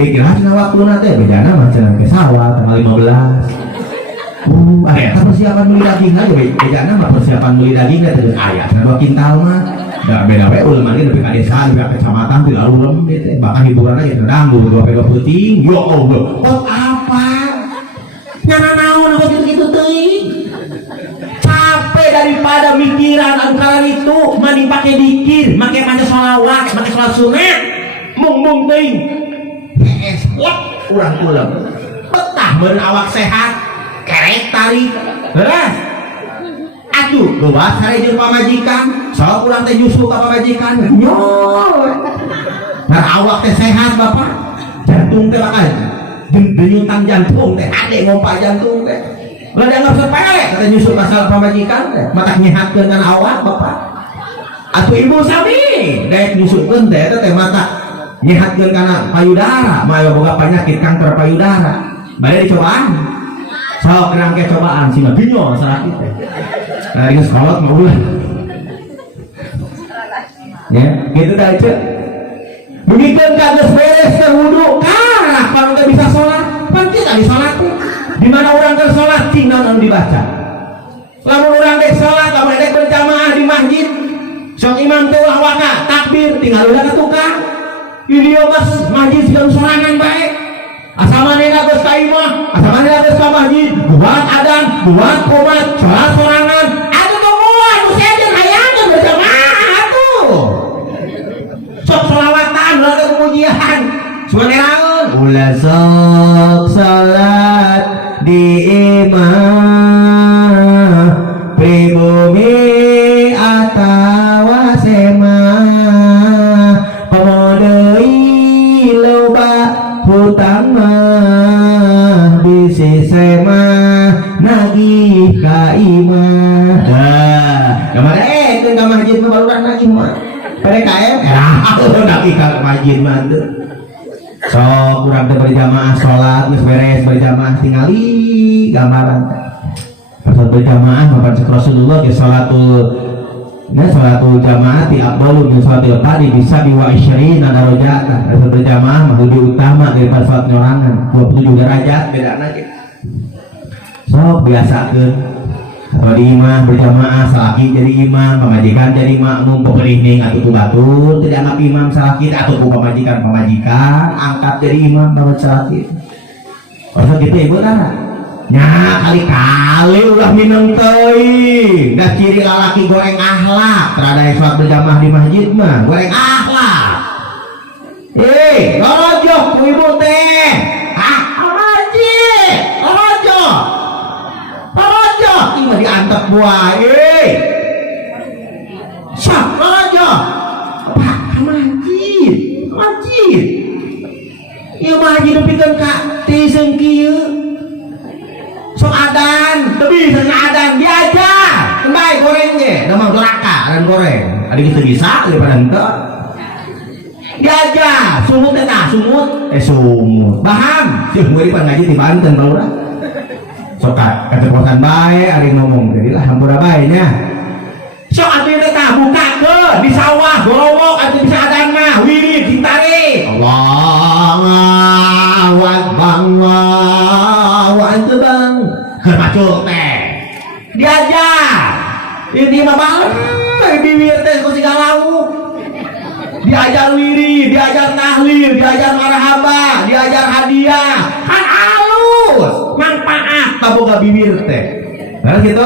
ikhlasna waktuna teh bedana macana pesawat tanggal 15 ari eta persiapan meuli daging aja bedana mah persiapan meuli daging teh aya cenah 2 kintal mah da beda we ulem mah nepi ka desa nepi ka kecamatan teh ulem teh bahkan hiburanna ya dangdut 2 pega peuting yo Allah kok apa nyana naon kok gitu teuing capek daripada mikiran anu itu mending pakai dikir make sholawat make sholat sunat mung teuing lek urang ulem betah beun awak sehat kerek tarik beres atuh luas sare jeung pamajikan sok urang teh nyusul ka pamajikan nyoy nah awak teh sehat bapak jantung teh bakal denyutan jantung teh ade ngompa jantung teh ulah dianggap sepele kata nyusul kasal pamajikan teh matak nyehatkeun kana awak bapak atuh ibu sami dek nyusulkeun teh teh matak nyehatkeun kana payudara mah boga penyakit kanker payudara bade dicobaan sok rangke cobaan sih mah binyo sakit nah geus kolot mah ulah ya gitu dah aja begitu geus beres teh wudu karena kalau teu bisa salat pan kita di salat di mana orang keur salat cing naon dibaca lamun urang dek salat lamun dek berjamaah di masjid sok imam teh ulah waka takbir tinggal udah ke tukang video mas masjid siga sorangan bae asal manehna geus ka imah asal manehna geus ka masjid buat adan buat qomat salat sorangan atuh tungguan nu sejen hayangeun berjamaah atuh sok selawatan ulah teh pujian suaneraeun ulah sok salat di imah pribumi atawa semah pamodei loba hutang mah bisi semah nagih ka imah kamana keun ka masjid mah barudak nagih mah PDKM nagih ka masjid mah teu sok urang teh berjamaah salat geus beres berjamaah tingali gambaran pas berjamaah mapan cek Rasulullah ke salatul jamaah ti afdalu min salatil fardhi bisa biwa 20 darajatan pas berjamaah mah lebih utama daripada salat nyorangan 27 derajat bedana ge sok biasakeun kalau di imam berjamaah salaki jadi imam pamajikan jadi makmum pemerining atuh ku batur teu dianggap imam salaki atuh ku pamajikan angkat jadi imam baru salaki masa gitu ibu tara nya kali-kali ulah mineng teuing da ciri lalaki goreng akhlak terada yang sholat berjamaah di masjid mah goreng akhlak lorojok ku ibu teh lorojok ini diantep buah siap lorojok pak masjid ieu masjid nepikeun ka tiseung kieu sok adan, tapi bisa adan diajar, kembali goreng deh, nama doraka dan goreng, ada gitu bisa daripada ente, diajar, sumut sumut, paham, sih gue di ngaji di Banten baru lah, sok kecepatan baik, ada yang ngomong, jadilah hampura baiknya, sok atuh teh buka ke di sawah, golowok, atuh bisa adan mah, wirid, ditarik, Allahu Akbar, Allahu Akbar. Kerpacul teh diajar ini mah balem bibir teh ku siga lauk diajar wiri diajar tahlil diajar marhaba diajar hadiah kan halus manfaat taboga bibir teh bener gitu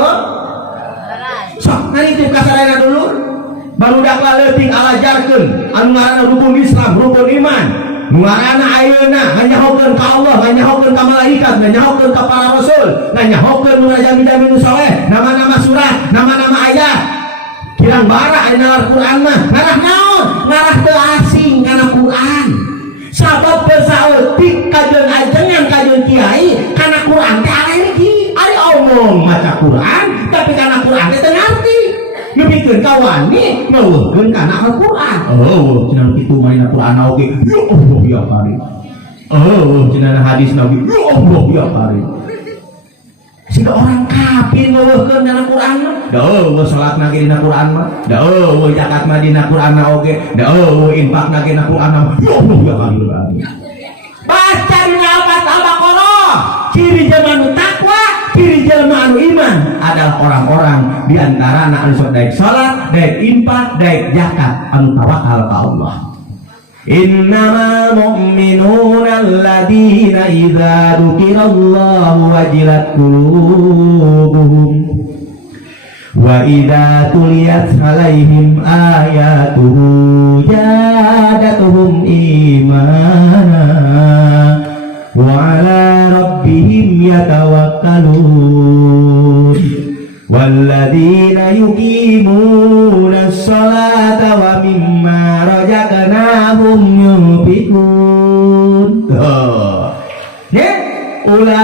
sok nitip ka sadayana dulu barudak leutik alajarkeun anu ngaranna rukun Islam rukun iman ngaranna ayeuna nganyahokeun ka Allah nganyahokeun ka malaikat nganyahokeun ka para rasul nganyahokeun nu jami-jami nu saleh nama-nama surat nama-nama ayat kirang bara aya Al-Qur'an mah ngarah naon ngarah teu asing kana Qur'an sabab teu saeutik kajeun ajengan kajeun kiai kana Qur'an teh alergi ari omong maca Qur'an tapi kana Qur'an teh teu ngarti nepikeun ka wani ngeuweuhkeun kana Al-Qur'an cenah kitu maina Qur'an oge ya Allah ya Karim cenah hadis Nabi ya Allah ya Karim siga orang kafir ngeuweuhkeun kana Qur'an mah da salat na dina Qur'an mah da zakat mah dina Qur'an oge da infak na dina Qur'an mah ya Allah ya Karim baca dina Al-Baqarah ciri jelema takwa ciri jelema anu iman adalah orang-orang di antara anu sok daek salat, daek infak, daek zakat anu tawakal ka Allah. Innamal mu'minuna alladziina idza dzukirallahu wajilat qulubuhum wa idza tuliyat 'alaihim ayatuhu zadatuhum imana wa 'ala rabbihim yatawakkalun walladzina yuqimuna as-salata wa mimma razaqnahum yunfiqun ulaika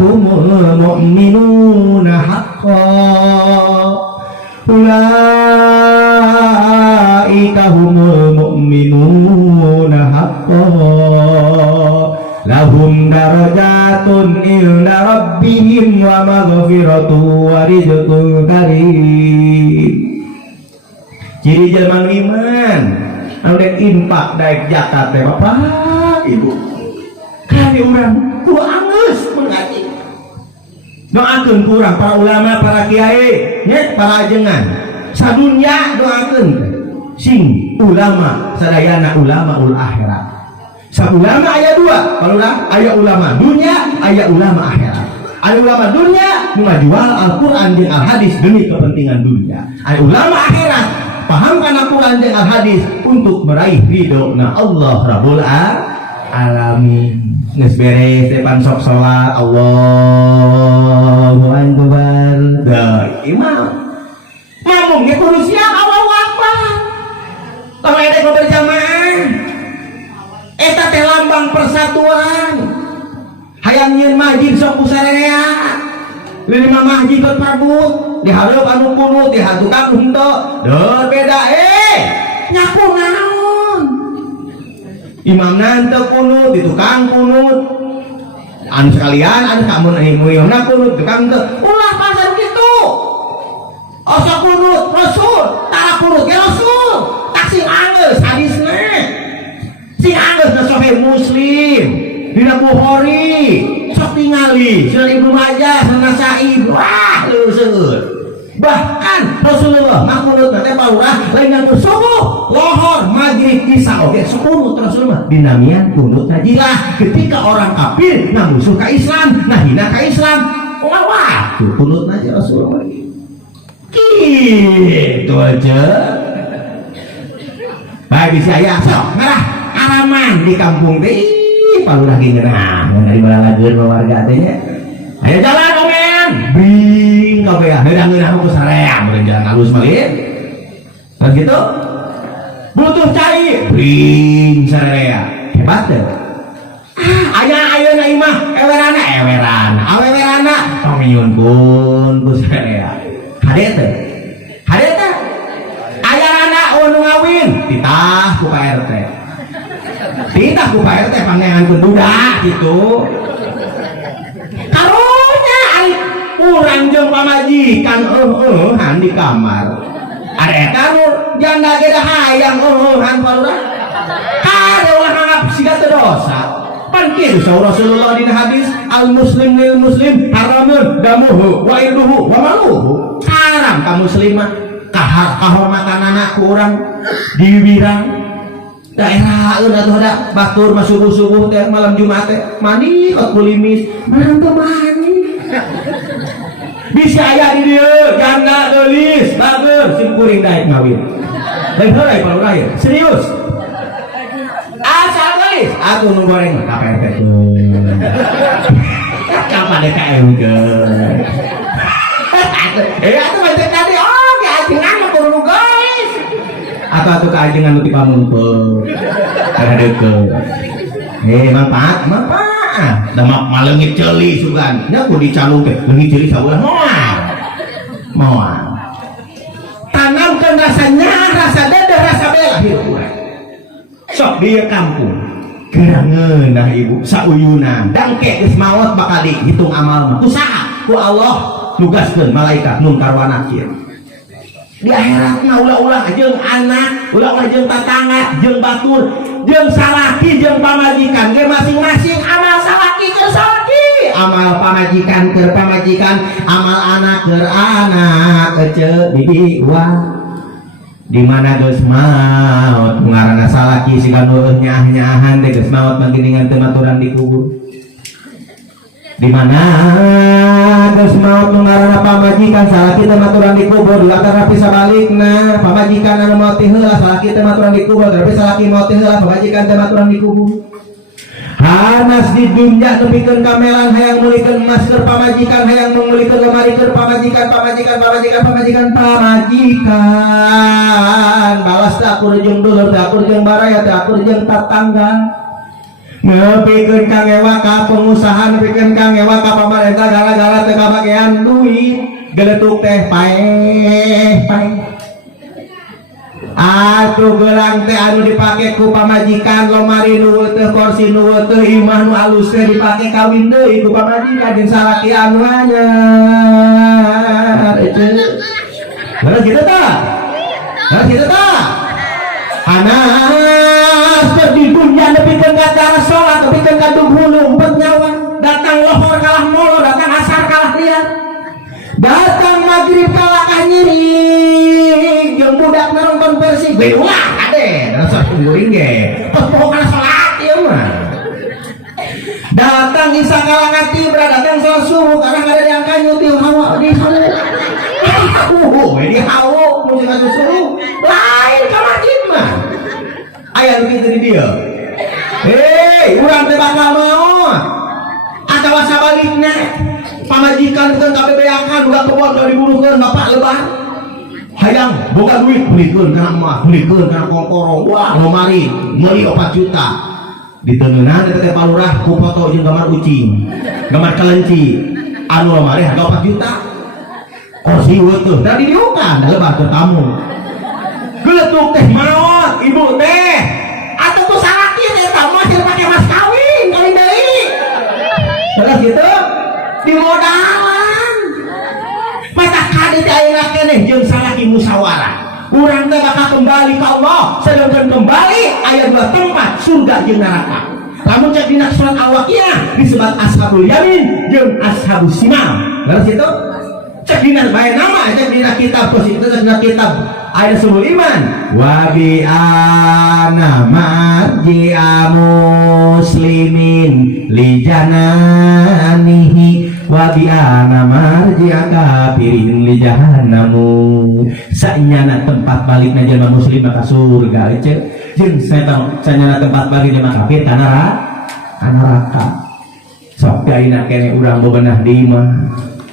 humul mu'minuna haqqan ulaika ulaika humul mu'minuna haqqan lahum darajatun inda rabbihim wa maghfiratun wa rizqun karim. Ciri jelema iman anu dek infak daek zakat teh Bapak Ibu kali urang ku angeus mengaji doakeun kurang para ulama para kiai nya para ajengan sadunya doakeun sing ulama sadayana ulama ul akhirat. Ulama ayat 2, kalau ayat ulama dunia, ayat ulama akhirat. Ayat ulama dunia menjual Al-Quran dan Al-Hadis demi kepentingan dunia. Ayat ulama akhirat pahamkan Al-Quran dan Al-Hadis untuk meraih ridho na Allah Rabbul Alamin. Geus beres depan sok salat Allahu Akbar. Da imam. Mamung ge kudu siap Allahu Akbar. Tong edek berjamaah. Eta teh lambang persatuan. Hayang nyeun masjid sok kusarea. Lima masjid keur parbut, di hareup anu kunut, di tukang henteu. Deuh beda nyaku naon. Imamna teu kunut, di tukang kunut. Anu sekalian anu kamun imamna kunut, tukang teu. Ulah pasar kitu. Oso kunut Rasul, tara kunut ge Rasul. Tak sing anggeus hadisna. Sing anggeus na Sahih Muslim, dina Bukhari, sok tingali Sunan Ibnu Majah, Sunan Nasa'i, wah leuwih seueur. Bahkan Rasulullah makunut teh paurah lain nganggo subuh, lohor, maghrib, isya oge sukunut Rasulullah. Dinamian kunut najilah ketika orang kafir ngamusuh ka Islam, nahina ka Islam. Wah, kunut naji Rasulullah. Kitu aja. Baik bisa aya sok ngarah araman di kampung teh palu lagi ngeunah dari balalageun warga teh nya aya jalan omen bring kabeh heudang ngeunah ku sareang mun jalan halus mah ieu begitu butuh cai bring sareang hebat teh aya ayeuna imah ewerana tong nyuunkeun ku sareang hade teh aya anak anu ngawin ditah ku RT tidak ku Pak RT pangeran budak gitu. Karunya ari urang jeung pamajikan eueuhan di kamar. Ada eta nu janda ge da hayang eueuhan palurah. Kade ulah nganggap siga teu dosa. Pan kieu Rasulullah dina hadis al muslim lil muslim haramun damuhu wa irduhu wa maluhu. Haram ka muslim mah kahormatan anak ku urang diwirang daerah atuh ada batur mah subuh teh malam Jumat teh mandi kok kulimis mana teh mani bisa aya di dieu janda geulis bager sim kuring daek ngawin lain heulai palurah ieu serius asal geulis atuh nu goreng ka PRT ka PDKM geus atuh mah teh tadi ge ajengan mah kudu geulis atau ke ajengan nu ti pamumpul ada deukeut manfaat da maleungit ceuli sugan nya ku dicalung teh leungit ceuli sabulan moal tanamkeun rasa nyah rasa dedeh rasa bela hirup urang sok di kampung gerangeun dah ibu sauyunan dangke geus maot bakal dihitung amal mah kusaha ku Allah tugaskeun malaikat munkar wa nakir di akhirat mah ulah-ulah jeung anak, ulah-ulah jeung tatangga, jeung batur, jeung salaki, jeung pamajikan ge masing-masing amal salaki keur salaki, amal pamajikan keur pamajikan, amal anak keur anak, ece bibi wah. Di mana geus maot ngaranna salaki siga nu nyah-nyahan teh geus maot mangginingan teu maturan di kubur. Di mana geus maot nu ngaranna pamajikan salaki teh maturan di kubur dilatar rapi sabalikna pamajikan anu maot teh heula salaki teh maturan di kubur tapi salaki maot teh heula pamajikan teh maturan di kubur hanas di dunya nepikeun kamelan hayang mulikeun emas keur pamajikan hayang mulikeun lemari keur pamajikan balas teh akur jeung dulur teh akur jeung baraya teh akur jeung tatangga nepikeun kang ewa ka pengusaha nepikeun kang ewa ka pamarentah gala-gala teu kabagean duit geletuk teh paeh atuh gelang teh anu dipake ku pamajikan lomari nu teu kursi nu teu imah nu alus teh dipake kawin deui ku pamajikan jeung salaki anu anyar bener gitu tah panas di dunia nepikeun ka cara salat nepikeun ka duhulu umpet nyawa datang lohor kalah molor datang asar kalah liar datang maghrib kalah nyiri jeung budak nonton Persib berulah ade rasa kuring ge poho kalah salat ieu mah datang isya kalah ngatibra datang salat subuh karena ada yang kanyutil hawa di hawa di hawa mun ngaji subuh lain ka masjid mah aya nu kitu di dieu urang teh bakal maot atawa sabalikna pamajikan keun kabebeakan udah kebon udah dibunuhkeun bapak lebar hayang boga duit bulikeun kana emas bulikeun kana kongkoro wah lomari meuli 4 juta diteungeunna teh palurah ku foto jeung gambar ucing gambar kelenci anu lomari harga 4 juta kursi weutuh tadi diukan lebar ke tamu geletuk teh maot ibu teh atuh ku salaki teh tamu hasil pake mas kawin deui terus gitu di modalan mata kade teh ayeuna keneh jeung salaki musyawarah urang teh bakal kembali ka Allah sedangkan kembali aya 2 tempat surga jeung neraka lamun cek dina surat Al-Waqiah disebut ashabul yamin jeung ashabus simal terus itu cek dina bae nama cek dina kitab positif cek dina kitab ayat sumul iman wa bi ana marji'a muslimin li jananihi wa bi ana marji'a kafirin li jahannamu sanyana tempat balikna jelema muslim ka surga cek jeung sanyana tempat balik jelema kafir ka neraka sok ayeuna keneh urang bebenah di imah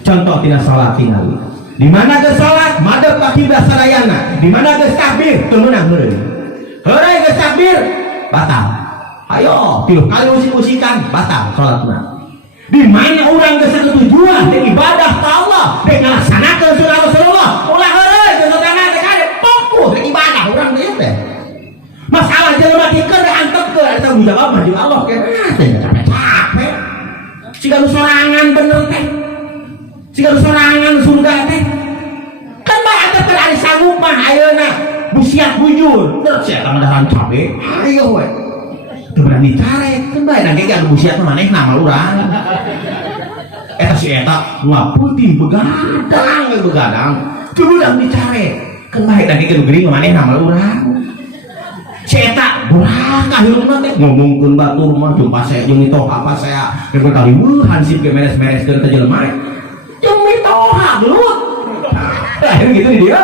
contoh tina salat tinggal di mana geus salat madep ka kiblat sadayana di mana geus takbir teu meunang heureuy geus takbir batal ayo 3 kali musik-musikan batal salatna di mana urang geus tujuan di ibadah ka Allah di ngalaksanakeun sunah Rasulullah ulah heureuy geus tangan teh kade fokus di ibadah urang teh masalah jelema dikeun antepkeun eta tanggung jawab mah jeung Allah keneh teh capek siga nu sorangan bener teh jika sorangan surga teh kan bae teh teu ari sanggup mah ayeuna busiat bujur terus sia tamadahan cabe ayo we teu berani carek kan bae nage anu busiat mah manehna mah urang eta si eta nu putih begadang teu udang dicarek kan bae nage anu geuning mah manehna mah urang si eta durhaka hirupna teh ngomongkeun batur mah jumpa saya jeung mitoha apa saya keur kali hansip ge meres-mereskeun teh jelema yang mitoha gelut gitu di dia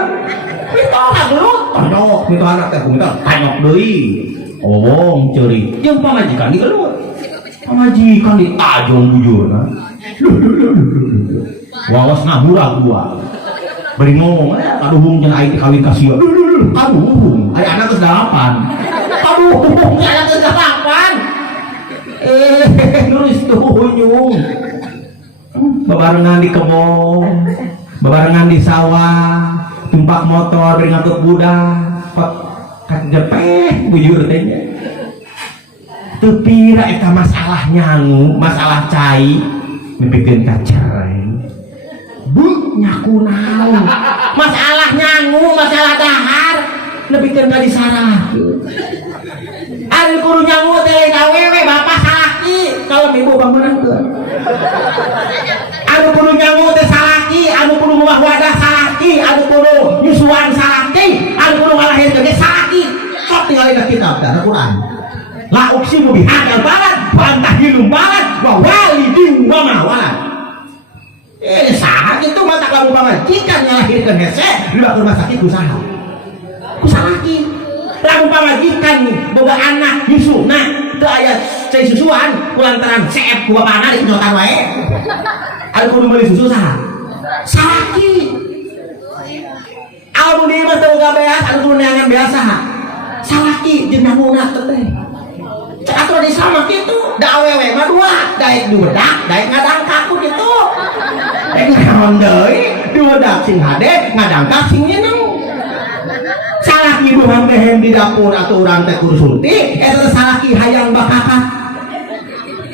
mitoha gelut tanyok mitoha anak teh kumita tanyok deui owong ceuri jeung pamajikan di gelut pamajikan di tajong bujurna wawas ngahura gua bari ngomong kaduhung jeung aing kawin ka sia kaduhung aya anak geus 8 kaduhung aya geus 8 nulis tuhunyung bebarengan di kebon, bebarengan di sawah, tumpak motor, beri ngangkut budak, kan jepeh bujur tehnya. Teu pira eta masalah nyangu, masalah cai, mimpikeun ka cerai. Bu nyaku naon? Masalah nyangu, masalah dahar, nepikeun ka disarah. Ari kudu nyangu teh awewe bapak salaki, kalau ibu bangunan anu kudu nyangu teh salaki, anu kudu ngomah wadah salaki, anu kudu nyusuan salaki, anu kudu ngalahirkeun ge salaki. Sok tinggal di kitab dan Al-Qur'an. La uqsimu bihadzal balad wa anta hilum balad wa walidin wa ma walad. Saha kitu mah tak lamun pamajikan ngalahirkeun hese di rumah sakit usaha. Ku salaki. Lamun pamajikan boga anak nyusuna teu aya cai susuan kulantaran seep ku bapana di nyotan wae. Anu kudu meuli susu saha? Salaki. Anu di mah teu gabeas anu kudu neangan beas saha? Salaki jeung nanguna teh. Cek aturan Islam mah kitu, da awewe mah dua, daek duwedak, daek ngadangkak ku kitu. Daek naon deui? Duwedak sing hade, ngadangkak sing nyeuneu. salaki duhang dehem di dapur atau urang teh kudu surti eta salaki hayang bakaka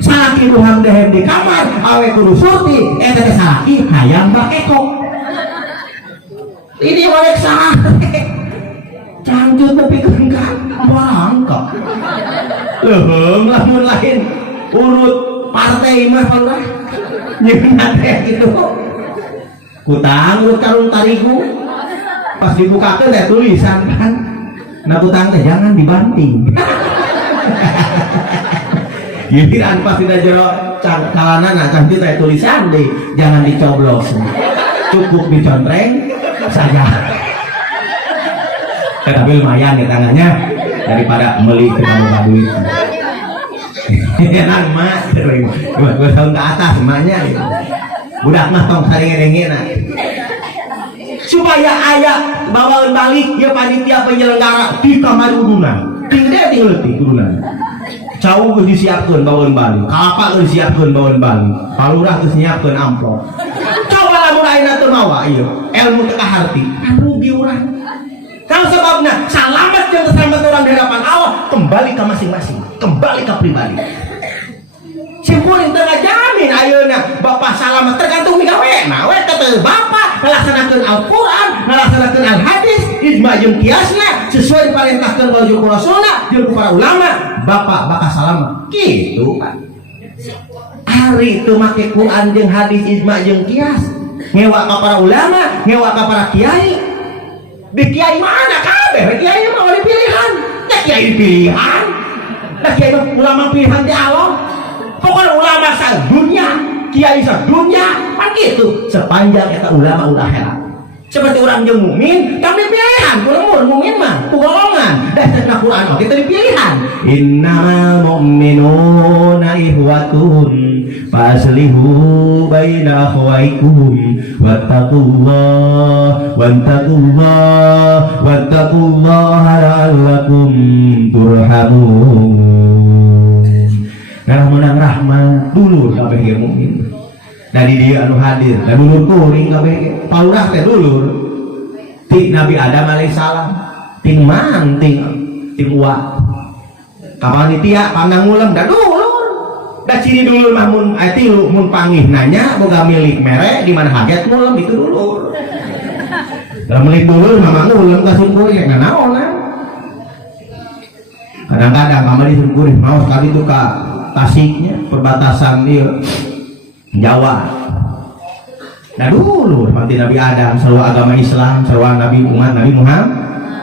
salaki duhang dehem di kamar awe kudu surti eta salaki hayang bakeko ini oleh salah cangcut tapi kan barangkap lehem lamun lain urut partai mah palurah nyeunat gitu kutang urut karung tarigu pas dibukakeun teh tulisan kan nah kutang teh jangan dibanting giliran pas tidak jero kalanana cantik teh tulisan deh jangan dicoblos cukup dicontreng saja tapi lumayan ya tangannya daripada beli kita buka duit enak mah 2 tahun ke atas emaknya gitu. Budak mah tong saring-ringin supaya ayah bawaan balik ya panitia penyelenggara di kamar udunan tinggal leutik udunan cau geus disiapkeun bawaan balik kalapa geus disiapkeun bawaan balik palurah geus nyiapkeun amplop coba lamun ayeuna teu mawa ieu ilmu teu kaharti rugi urang kalau sebabna salamet jeung selamat orang di hadapan Allah kembali ke masing-masing kembali ke pribadi simpuling tengah jamin ayeuna bapak salamet tergantung migawena we teu bapak ngalaksanakeun Al-Qur'an ngalaksanakeun Al-Hadis ijma jeung kiasna sesuai diparentahkeun ku Rasul Rasulna jeung para ulama bapak bakal salamet kitu kan ari teu make Quran jeung hadis ijma jeung kias ngewa ka para ulama ngewa ka para kiai di kiai mana kabeh kiai mah oleh pilihan teh kiai pilihan teh kiai ulama pilihan di Allah pokoknya ulama sadunya kiai sadunya kan gitu sepanjang eta ulama ulah akhirat seperti orang yang mukmin tapi pilihan kulemur mukmin mah golongan dasarna Quran oke tadi pilihan innamal mu'minuna ihwatun faslihu baina akhwaikum wattaqullaha la'allakum turhamun. Nah menang rahmat dulu kabeh ge mukmin. Dari dia anu hadir, dan dulur kuring kabeh paurah teh dulur. Ti Nabi Adam alaihissalam, ting mang ting uak. Kapanitia pandang ngulem da dulur. Da ciri dulur mah mun aya tilu mun panggih nanya boga milik mere di mana hajat ngulem itu dulur. Da milik dulur mah ngulem ka sungkuring naon. Kadang-kadang kamari sungkuring mau sekali tuh ka Tasiknya perbatasan dia Jawa. Nah dulu nanti Nabi Adam seluruh agama Islam seluruh Nabi umat Nabi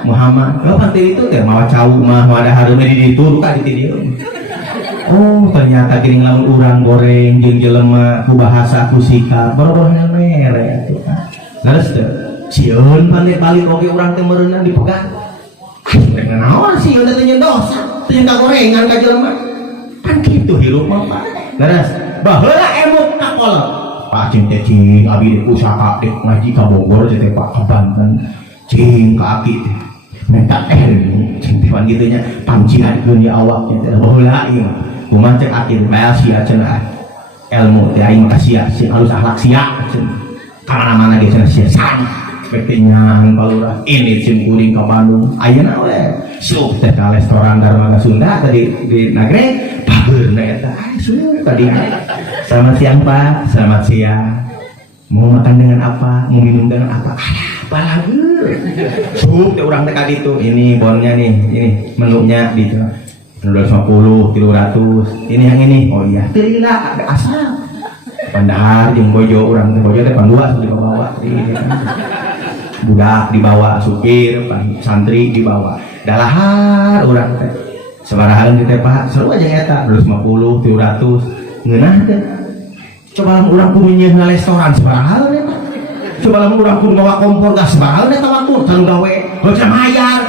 Muhammad. Kalau nanti itu teh mawa cau mah ada hareum di ditu ka di dieu. Oh ternyata geuning lamun urang goreng jeung jelema ku bahasa ku sikap boro-boro mere atuh. Leres teh sieun pandai balik oge urang teh meureunna dipegang. Teh naon sieun teh nyen dosa, teh gorengan ka jelema. Kan gitu hirup mah Pak. Leres baheula emut ka kolot. Pak cing teh cing abi dek usaha dek ngaji ka Bogor teh Pak ka Banten. Cing ka aki teh. Menta cing teh wan kitu nya panciankeun di awaknya teh baheula ieu. Kumaha cek aki bae sia cenah. Ilmu teh aing mah sia sing halus akhlak sia cenah. Ka mana-mana ge cenah sia san. Petingan palurah ini cing kuring ka Bandung. Ayeuna we sup teh ka restoran Dharma Sunda tadi di Nagreg. Pabeurna eta sup tadi. Selamat siang Pak, selamat siang. Mau makan dengan apa? Mau minum dengan apa? Balageur. Sup teh urang teh ka ditu. Ini bonnya nih, ini menunya di 250, 300. Ini yang ini. Oh iya, teu ada asal. Pandahar jeung bojo urang teh bojo teh pandua dibawa. Budak dibawa, supir, santri dibawa. Dalahar urang teh. Sabaraha teh Pak, seru aja eta 250, 300. Ngeunah teh. Coba lamun urang kudu nyieun ka restoran sabaraha teh Pak. Coba lamun urang kudu gawa kompor gas sabaraha teh waktu kanu gawe. Hoca mayar.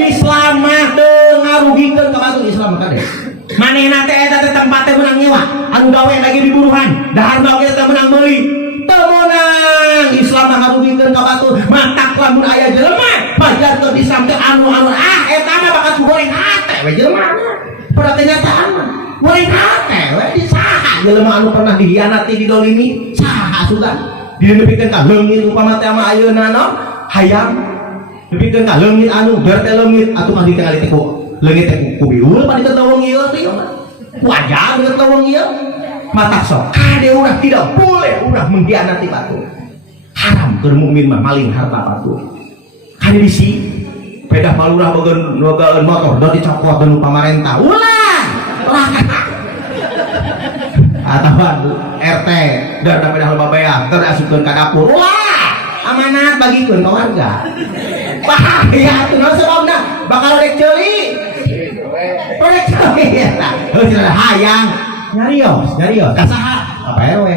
Islam mah teu ngarugikeun ka batu Islam ka deh. Manehna teh eta teh tempat teh menang nyewa. Anu gawe lagi diburuhan. Dahar gawe teh menang meuli. Teu meunang Islam mah ngarugikeun ka batu. Matak lamun aya jelema pajar teu Islam teh anu-anu eta mah bakal goreng hate we jelema. Pada kenyataan mah goreng hate we di saha jelema anu pernah dihianati didolimi saha sudah. Dinepikeun ka leungit upama teh mah ayeuna naon hayam dipikeun ka leungit anu ber teh leungit atuh mah ditinggali teh ku leungit teh ku biul pan dieu teuweung ieu teh wajar dengan teuweung ieu mata sok kade urang tidak boleh urang mengkhianati batur haram keur mukmin mah maling harta batur kade bisi beda palurah bageun motor do dicokot deui pamarentah ulah atawa RT dan pada hal babaya terasupkeun ka dapur ulah amanat bagikeun ka warga bahaya atuh naon sababna bakal rek ceuli rek ceuli eta heuh hayang nyarios kasaha apa RW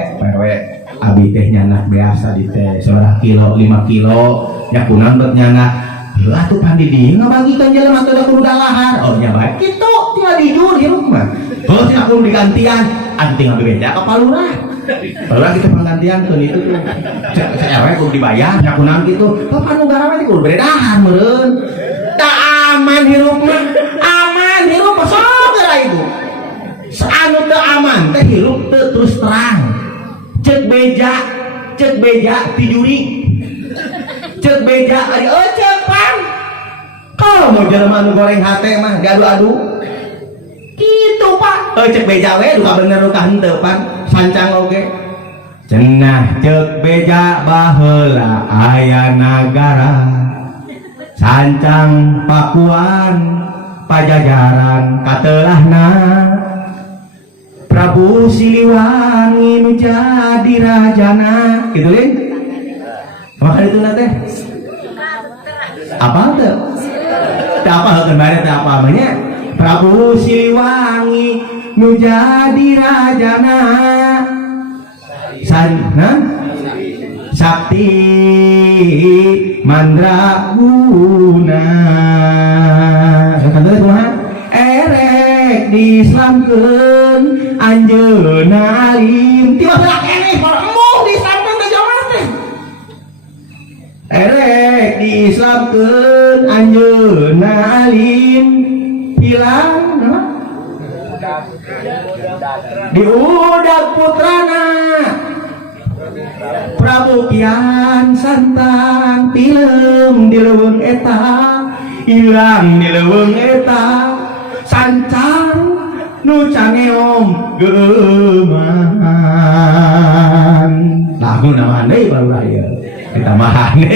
abi teh nyanak biasa di teh 1 kilo 5 kilo nyakunan bet nyanak atuh pandi dieu ngabagikan jelema teh kudu dalahar oh nya bae kitu tinggal dijur hirup mah heuh tina kudu digantian anu tinggal beda ka palurah kita penggantian keun itu tuh RW kudu dibayar nyakunan kitu anu garama teh kudu beredahan meureun da aman hirup mah aman hirup mah sok geura ibu anu teu aman teh hirup teu terus terang cek beja tijuri cek beja ari cek pan kalau mau jelema anu goreng hate mah diadu-adu kitu Pak cek beja we duka bener duka henteu pan sancang oge cenah cek beja baheula aya nagara sancang Pakuan Pajajaran katelahna Prabu Siliwangi nu jadi rajana gitu lin maka itu teh apa tuh apa kemarin teh apa namanya Prabu Siliwangi nu jadi rajana sana sakti mandraguna kata kumaha erek dislamkeun anjeunna alim tiba belah keneh embung dislamkeun teh jamaah teh erek dislamkeun anjeunna alim hilang naon diudag putrana Prabu Kian Santang tilem di leuweung eta ilang di leuweung eta sancang nu caneom geuman lagu namanya baru raya kita mahane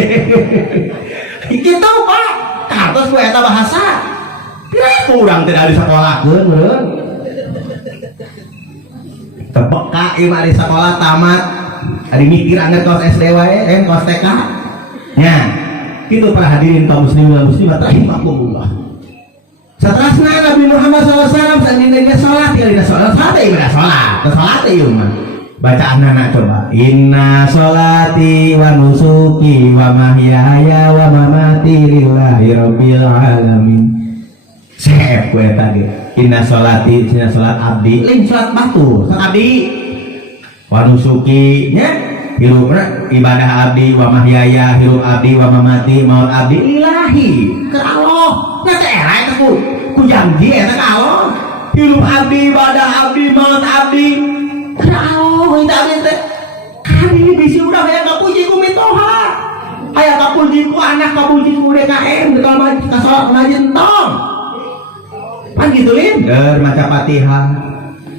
kitu Pak kartos we eta bahasa kurang tidak di sekolahkeun meureun tebek ka ieu di sekolah tamat ari mikir anggar kos SD wae kos TK nya kitu para hadirin kaum muslimin wal muslimat rahimakumullah satrasna Nabi Muhammad SAW sandina salat ya dina salat ibadah salat ieu mah bacaanna coba inna sholati wa nusuki wa mahyaya wa mamati lillahi rabbil alamin sep gue tadi inna sholati inna sholat abdi lain sholat batur sholat abdi wa nusuki nya hirupna ibadah abdi wa mahyaya hirup abdi wa mamati maut abdi lillahi ke Allah nya teh era eta ku janji eta ka Allah hirup abdi ibadah abdi maut abdi ke Allah minta abdi teh kali bisi urang aya kapuji ku mitoha aya kapuji ku anak kapuji ku DKM dekal ka salat ngajentong pan gitu lin maca Fatihah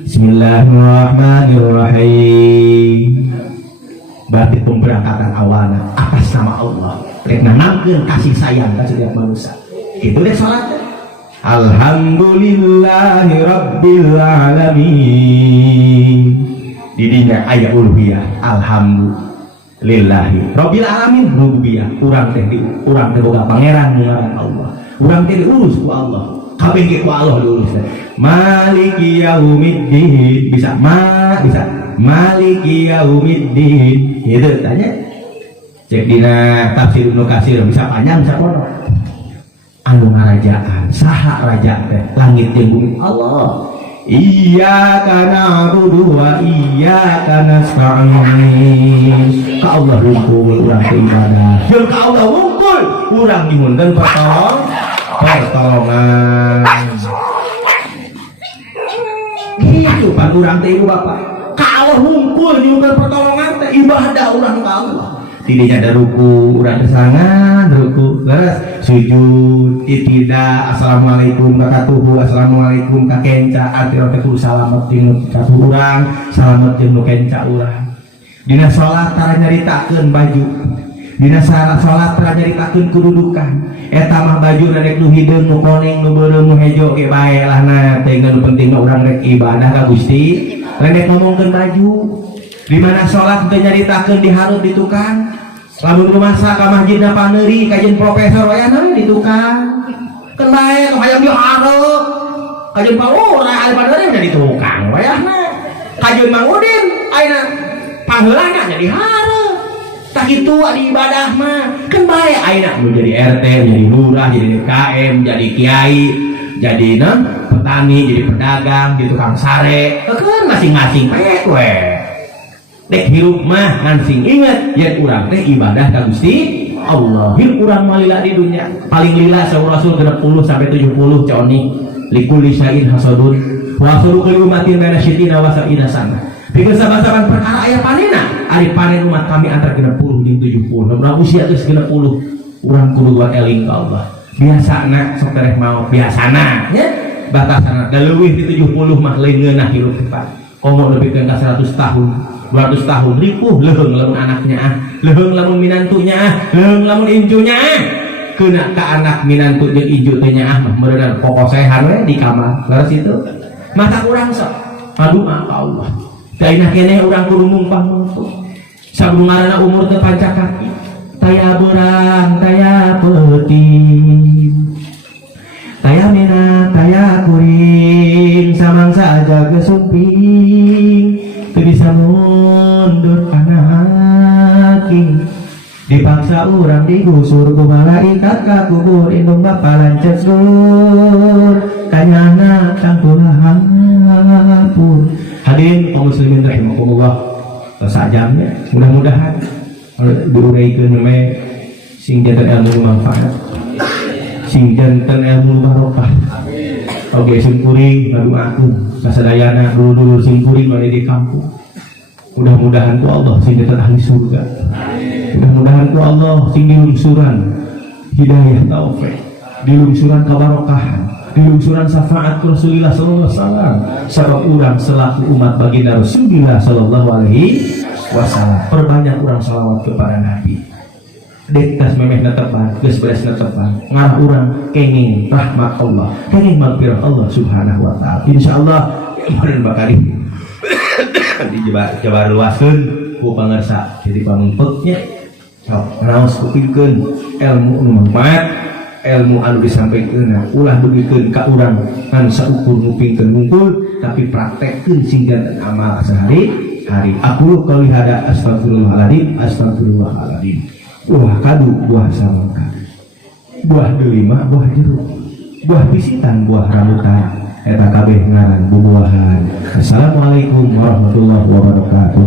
Bismillahirrahmanirrahim berarti pemberangkatan awalnya atas nama Allah rek nanamkeun kasih sayang ka setiap manusia itu deh salatnya alhamdulillahi rabbil alamin didinya aya uluhiyah alhamdulillahi rabbil alamin rububiyah urang teh boga pangeran ngaran Allah urang teh diurus ku Allah kabeh ku Allah diurus maliki yaumiddin bisa maliki yaumiddin gitu tanya cek dina tafsir Ibnu Katsir bisa panjang bisa pondok anu ngarajaan saha raja teh langit jeung bumi Allah iyyaka na'budu wa iyyaka nasta'in ka Allah wungkul urang teh ibadah jeung ka Allah wungkul urang nyuhunkeun pertolongan itu pan urang teh ibu bapak ka Allah wungkul nyuhunkeun pertolongan teh ibadah urang ka Allah tidinya ada ruku urang kesangan ruku terus sujud itida assalamualaikum kakatuhu assalamualaikum kakenca atirokatu salamet jeung katu urang salamet jeung nu kenca urang dina salat tara nyaritakeun baju dina salat tara nyaritakeun kedudukan eta mah baju rek nu hideung nu koneng nu beureum nu hejo ge bae lah na teh nu penting urang rek ibadah ka Gusti rek ngomongkeun baju di mana salat teh nyaritakeun dihareup di tukang lamun rumasa ka masjidna paneuri kajian profesor wayahna di tukang kan bae nu hayang dihareup kajian paura ari paneuri nya di tukang wayahna kajian Mang Udin ayeuna pangheulana nya dihareup tak kitu adi ibadah mah kan bae ayeuna nu jadi RT jadi lurah jadi DKM jadi kiai jadi petani jadi pedagang jadi tukang sare kan masing-masing bae we dek hirup mah ngan sing inget yen urang teh ibadah ka Gusti Allah hirup urang malila di dunia paling lila saur Rasul 60 sampai 70 coni likulli syai'in hasadun wa suruqul umatin baina syitina wa sa'ina sana pikeun saban-saban perkara aya panena ari panen umat kami antara 60 jeung 70 lamun usia geus 60 urang kudu eling ka Allah biasana sok tereh mau biasana nya batasana da leuwih di 70 mah lain ngeunah hirup cepat komo lebih ka 100 tahun 200 tahun ripuh leheung lamun anaknya leheung lamun minantunya leheung lamun injunya keuna ka anak minantu jeung inju teh nya mah meureun pokosehan we di kamar leres itu mata urang sok aduh ka Allah dainah keneh urang kudu mumpang mumpung sabungarana umur teu panca kaki taya beurang taya peuting taya mina taya kuring samangsa aja gesumping teu bisa mundur kana haki dipaksa urang digusur ku malaikat ka kubur indung bapa lanceuk dur kanyana tangkulahan pun hadirin kaum muslimin rahimakumullah sajamnya mudah-mudahan diuraykeun we sing janten ilmu manfaat sing janten ilmu barokah oge sing kuring ngaduakeun kasadayana dulur-dulur sing kuring bade di kampung mudah-mudahan ku Allah sing janten ahli surga mudah-mudahan ku Allah sing dilungsuran hidayah taufik dilungsuran kabarokahan dilungsuran syafaat Rasulullah sallallahu alaihi wasallam sabab urang selaku umat baginda Rasulullah sallallahu alaihi wasallam perbanyak urang salawat kepada Nabi dek tas memehna tepat geus beresna tepat ngarah urang kenging rahmat Allah kenging magfirah Allah subhanahu wa taala insyaallah meureun bakari dijabar luaskeun ku pangarsa jadi pamengpeknya sok naos kupikeun ilmu nu manfaat ilmu anu disampaikan ulah dugikeun ka urang ngan saukur ngupingkeun ngungkul tapi praktekkeun sing janten amal sehari-hari aku kali hada astagfirullahaladzim buah kadu buah samangka buah delima buah jeruk buah pisitan buah rambutan eta kabeh ngaran bubuahan. Assalamualaikum warahmatullahi wabarakatuh.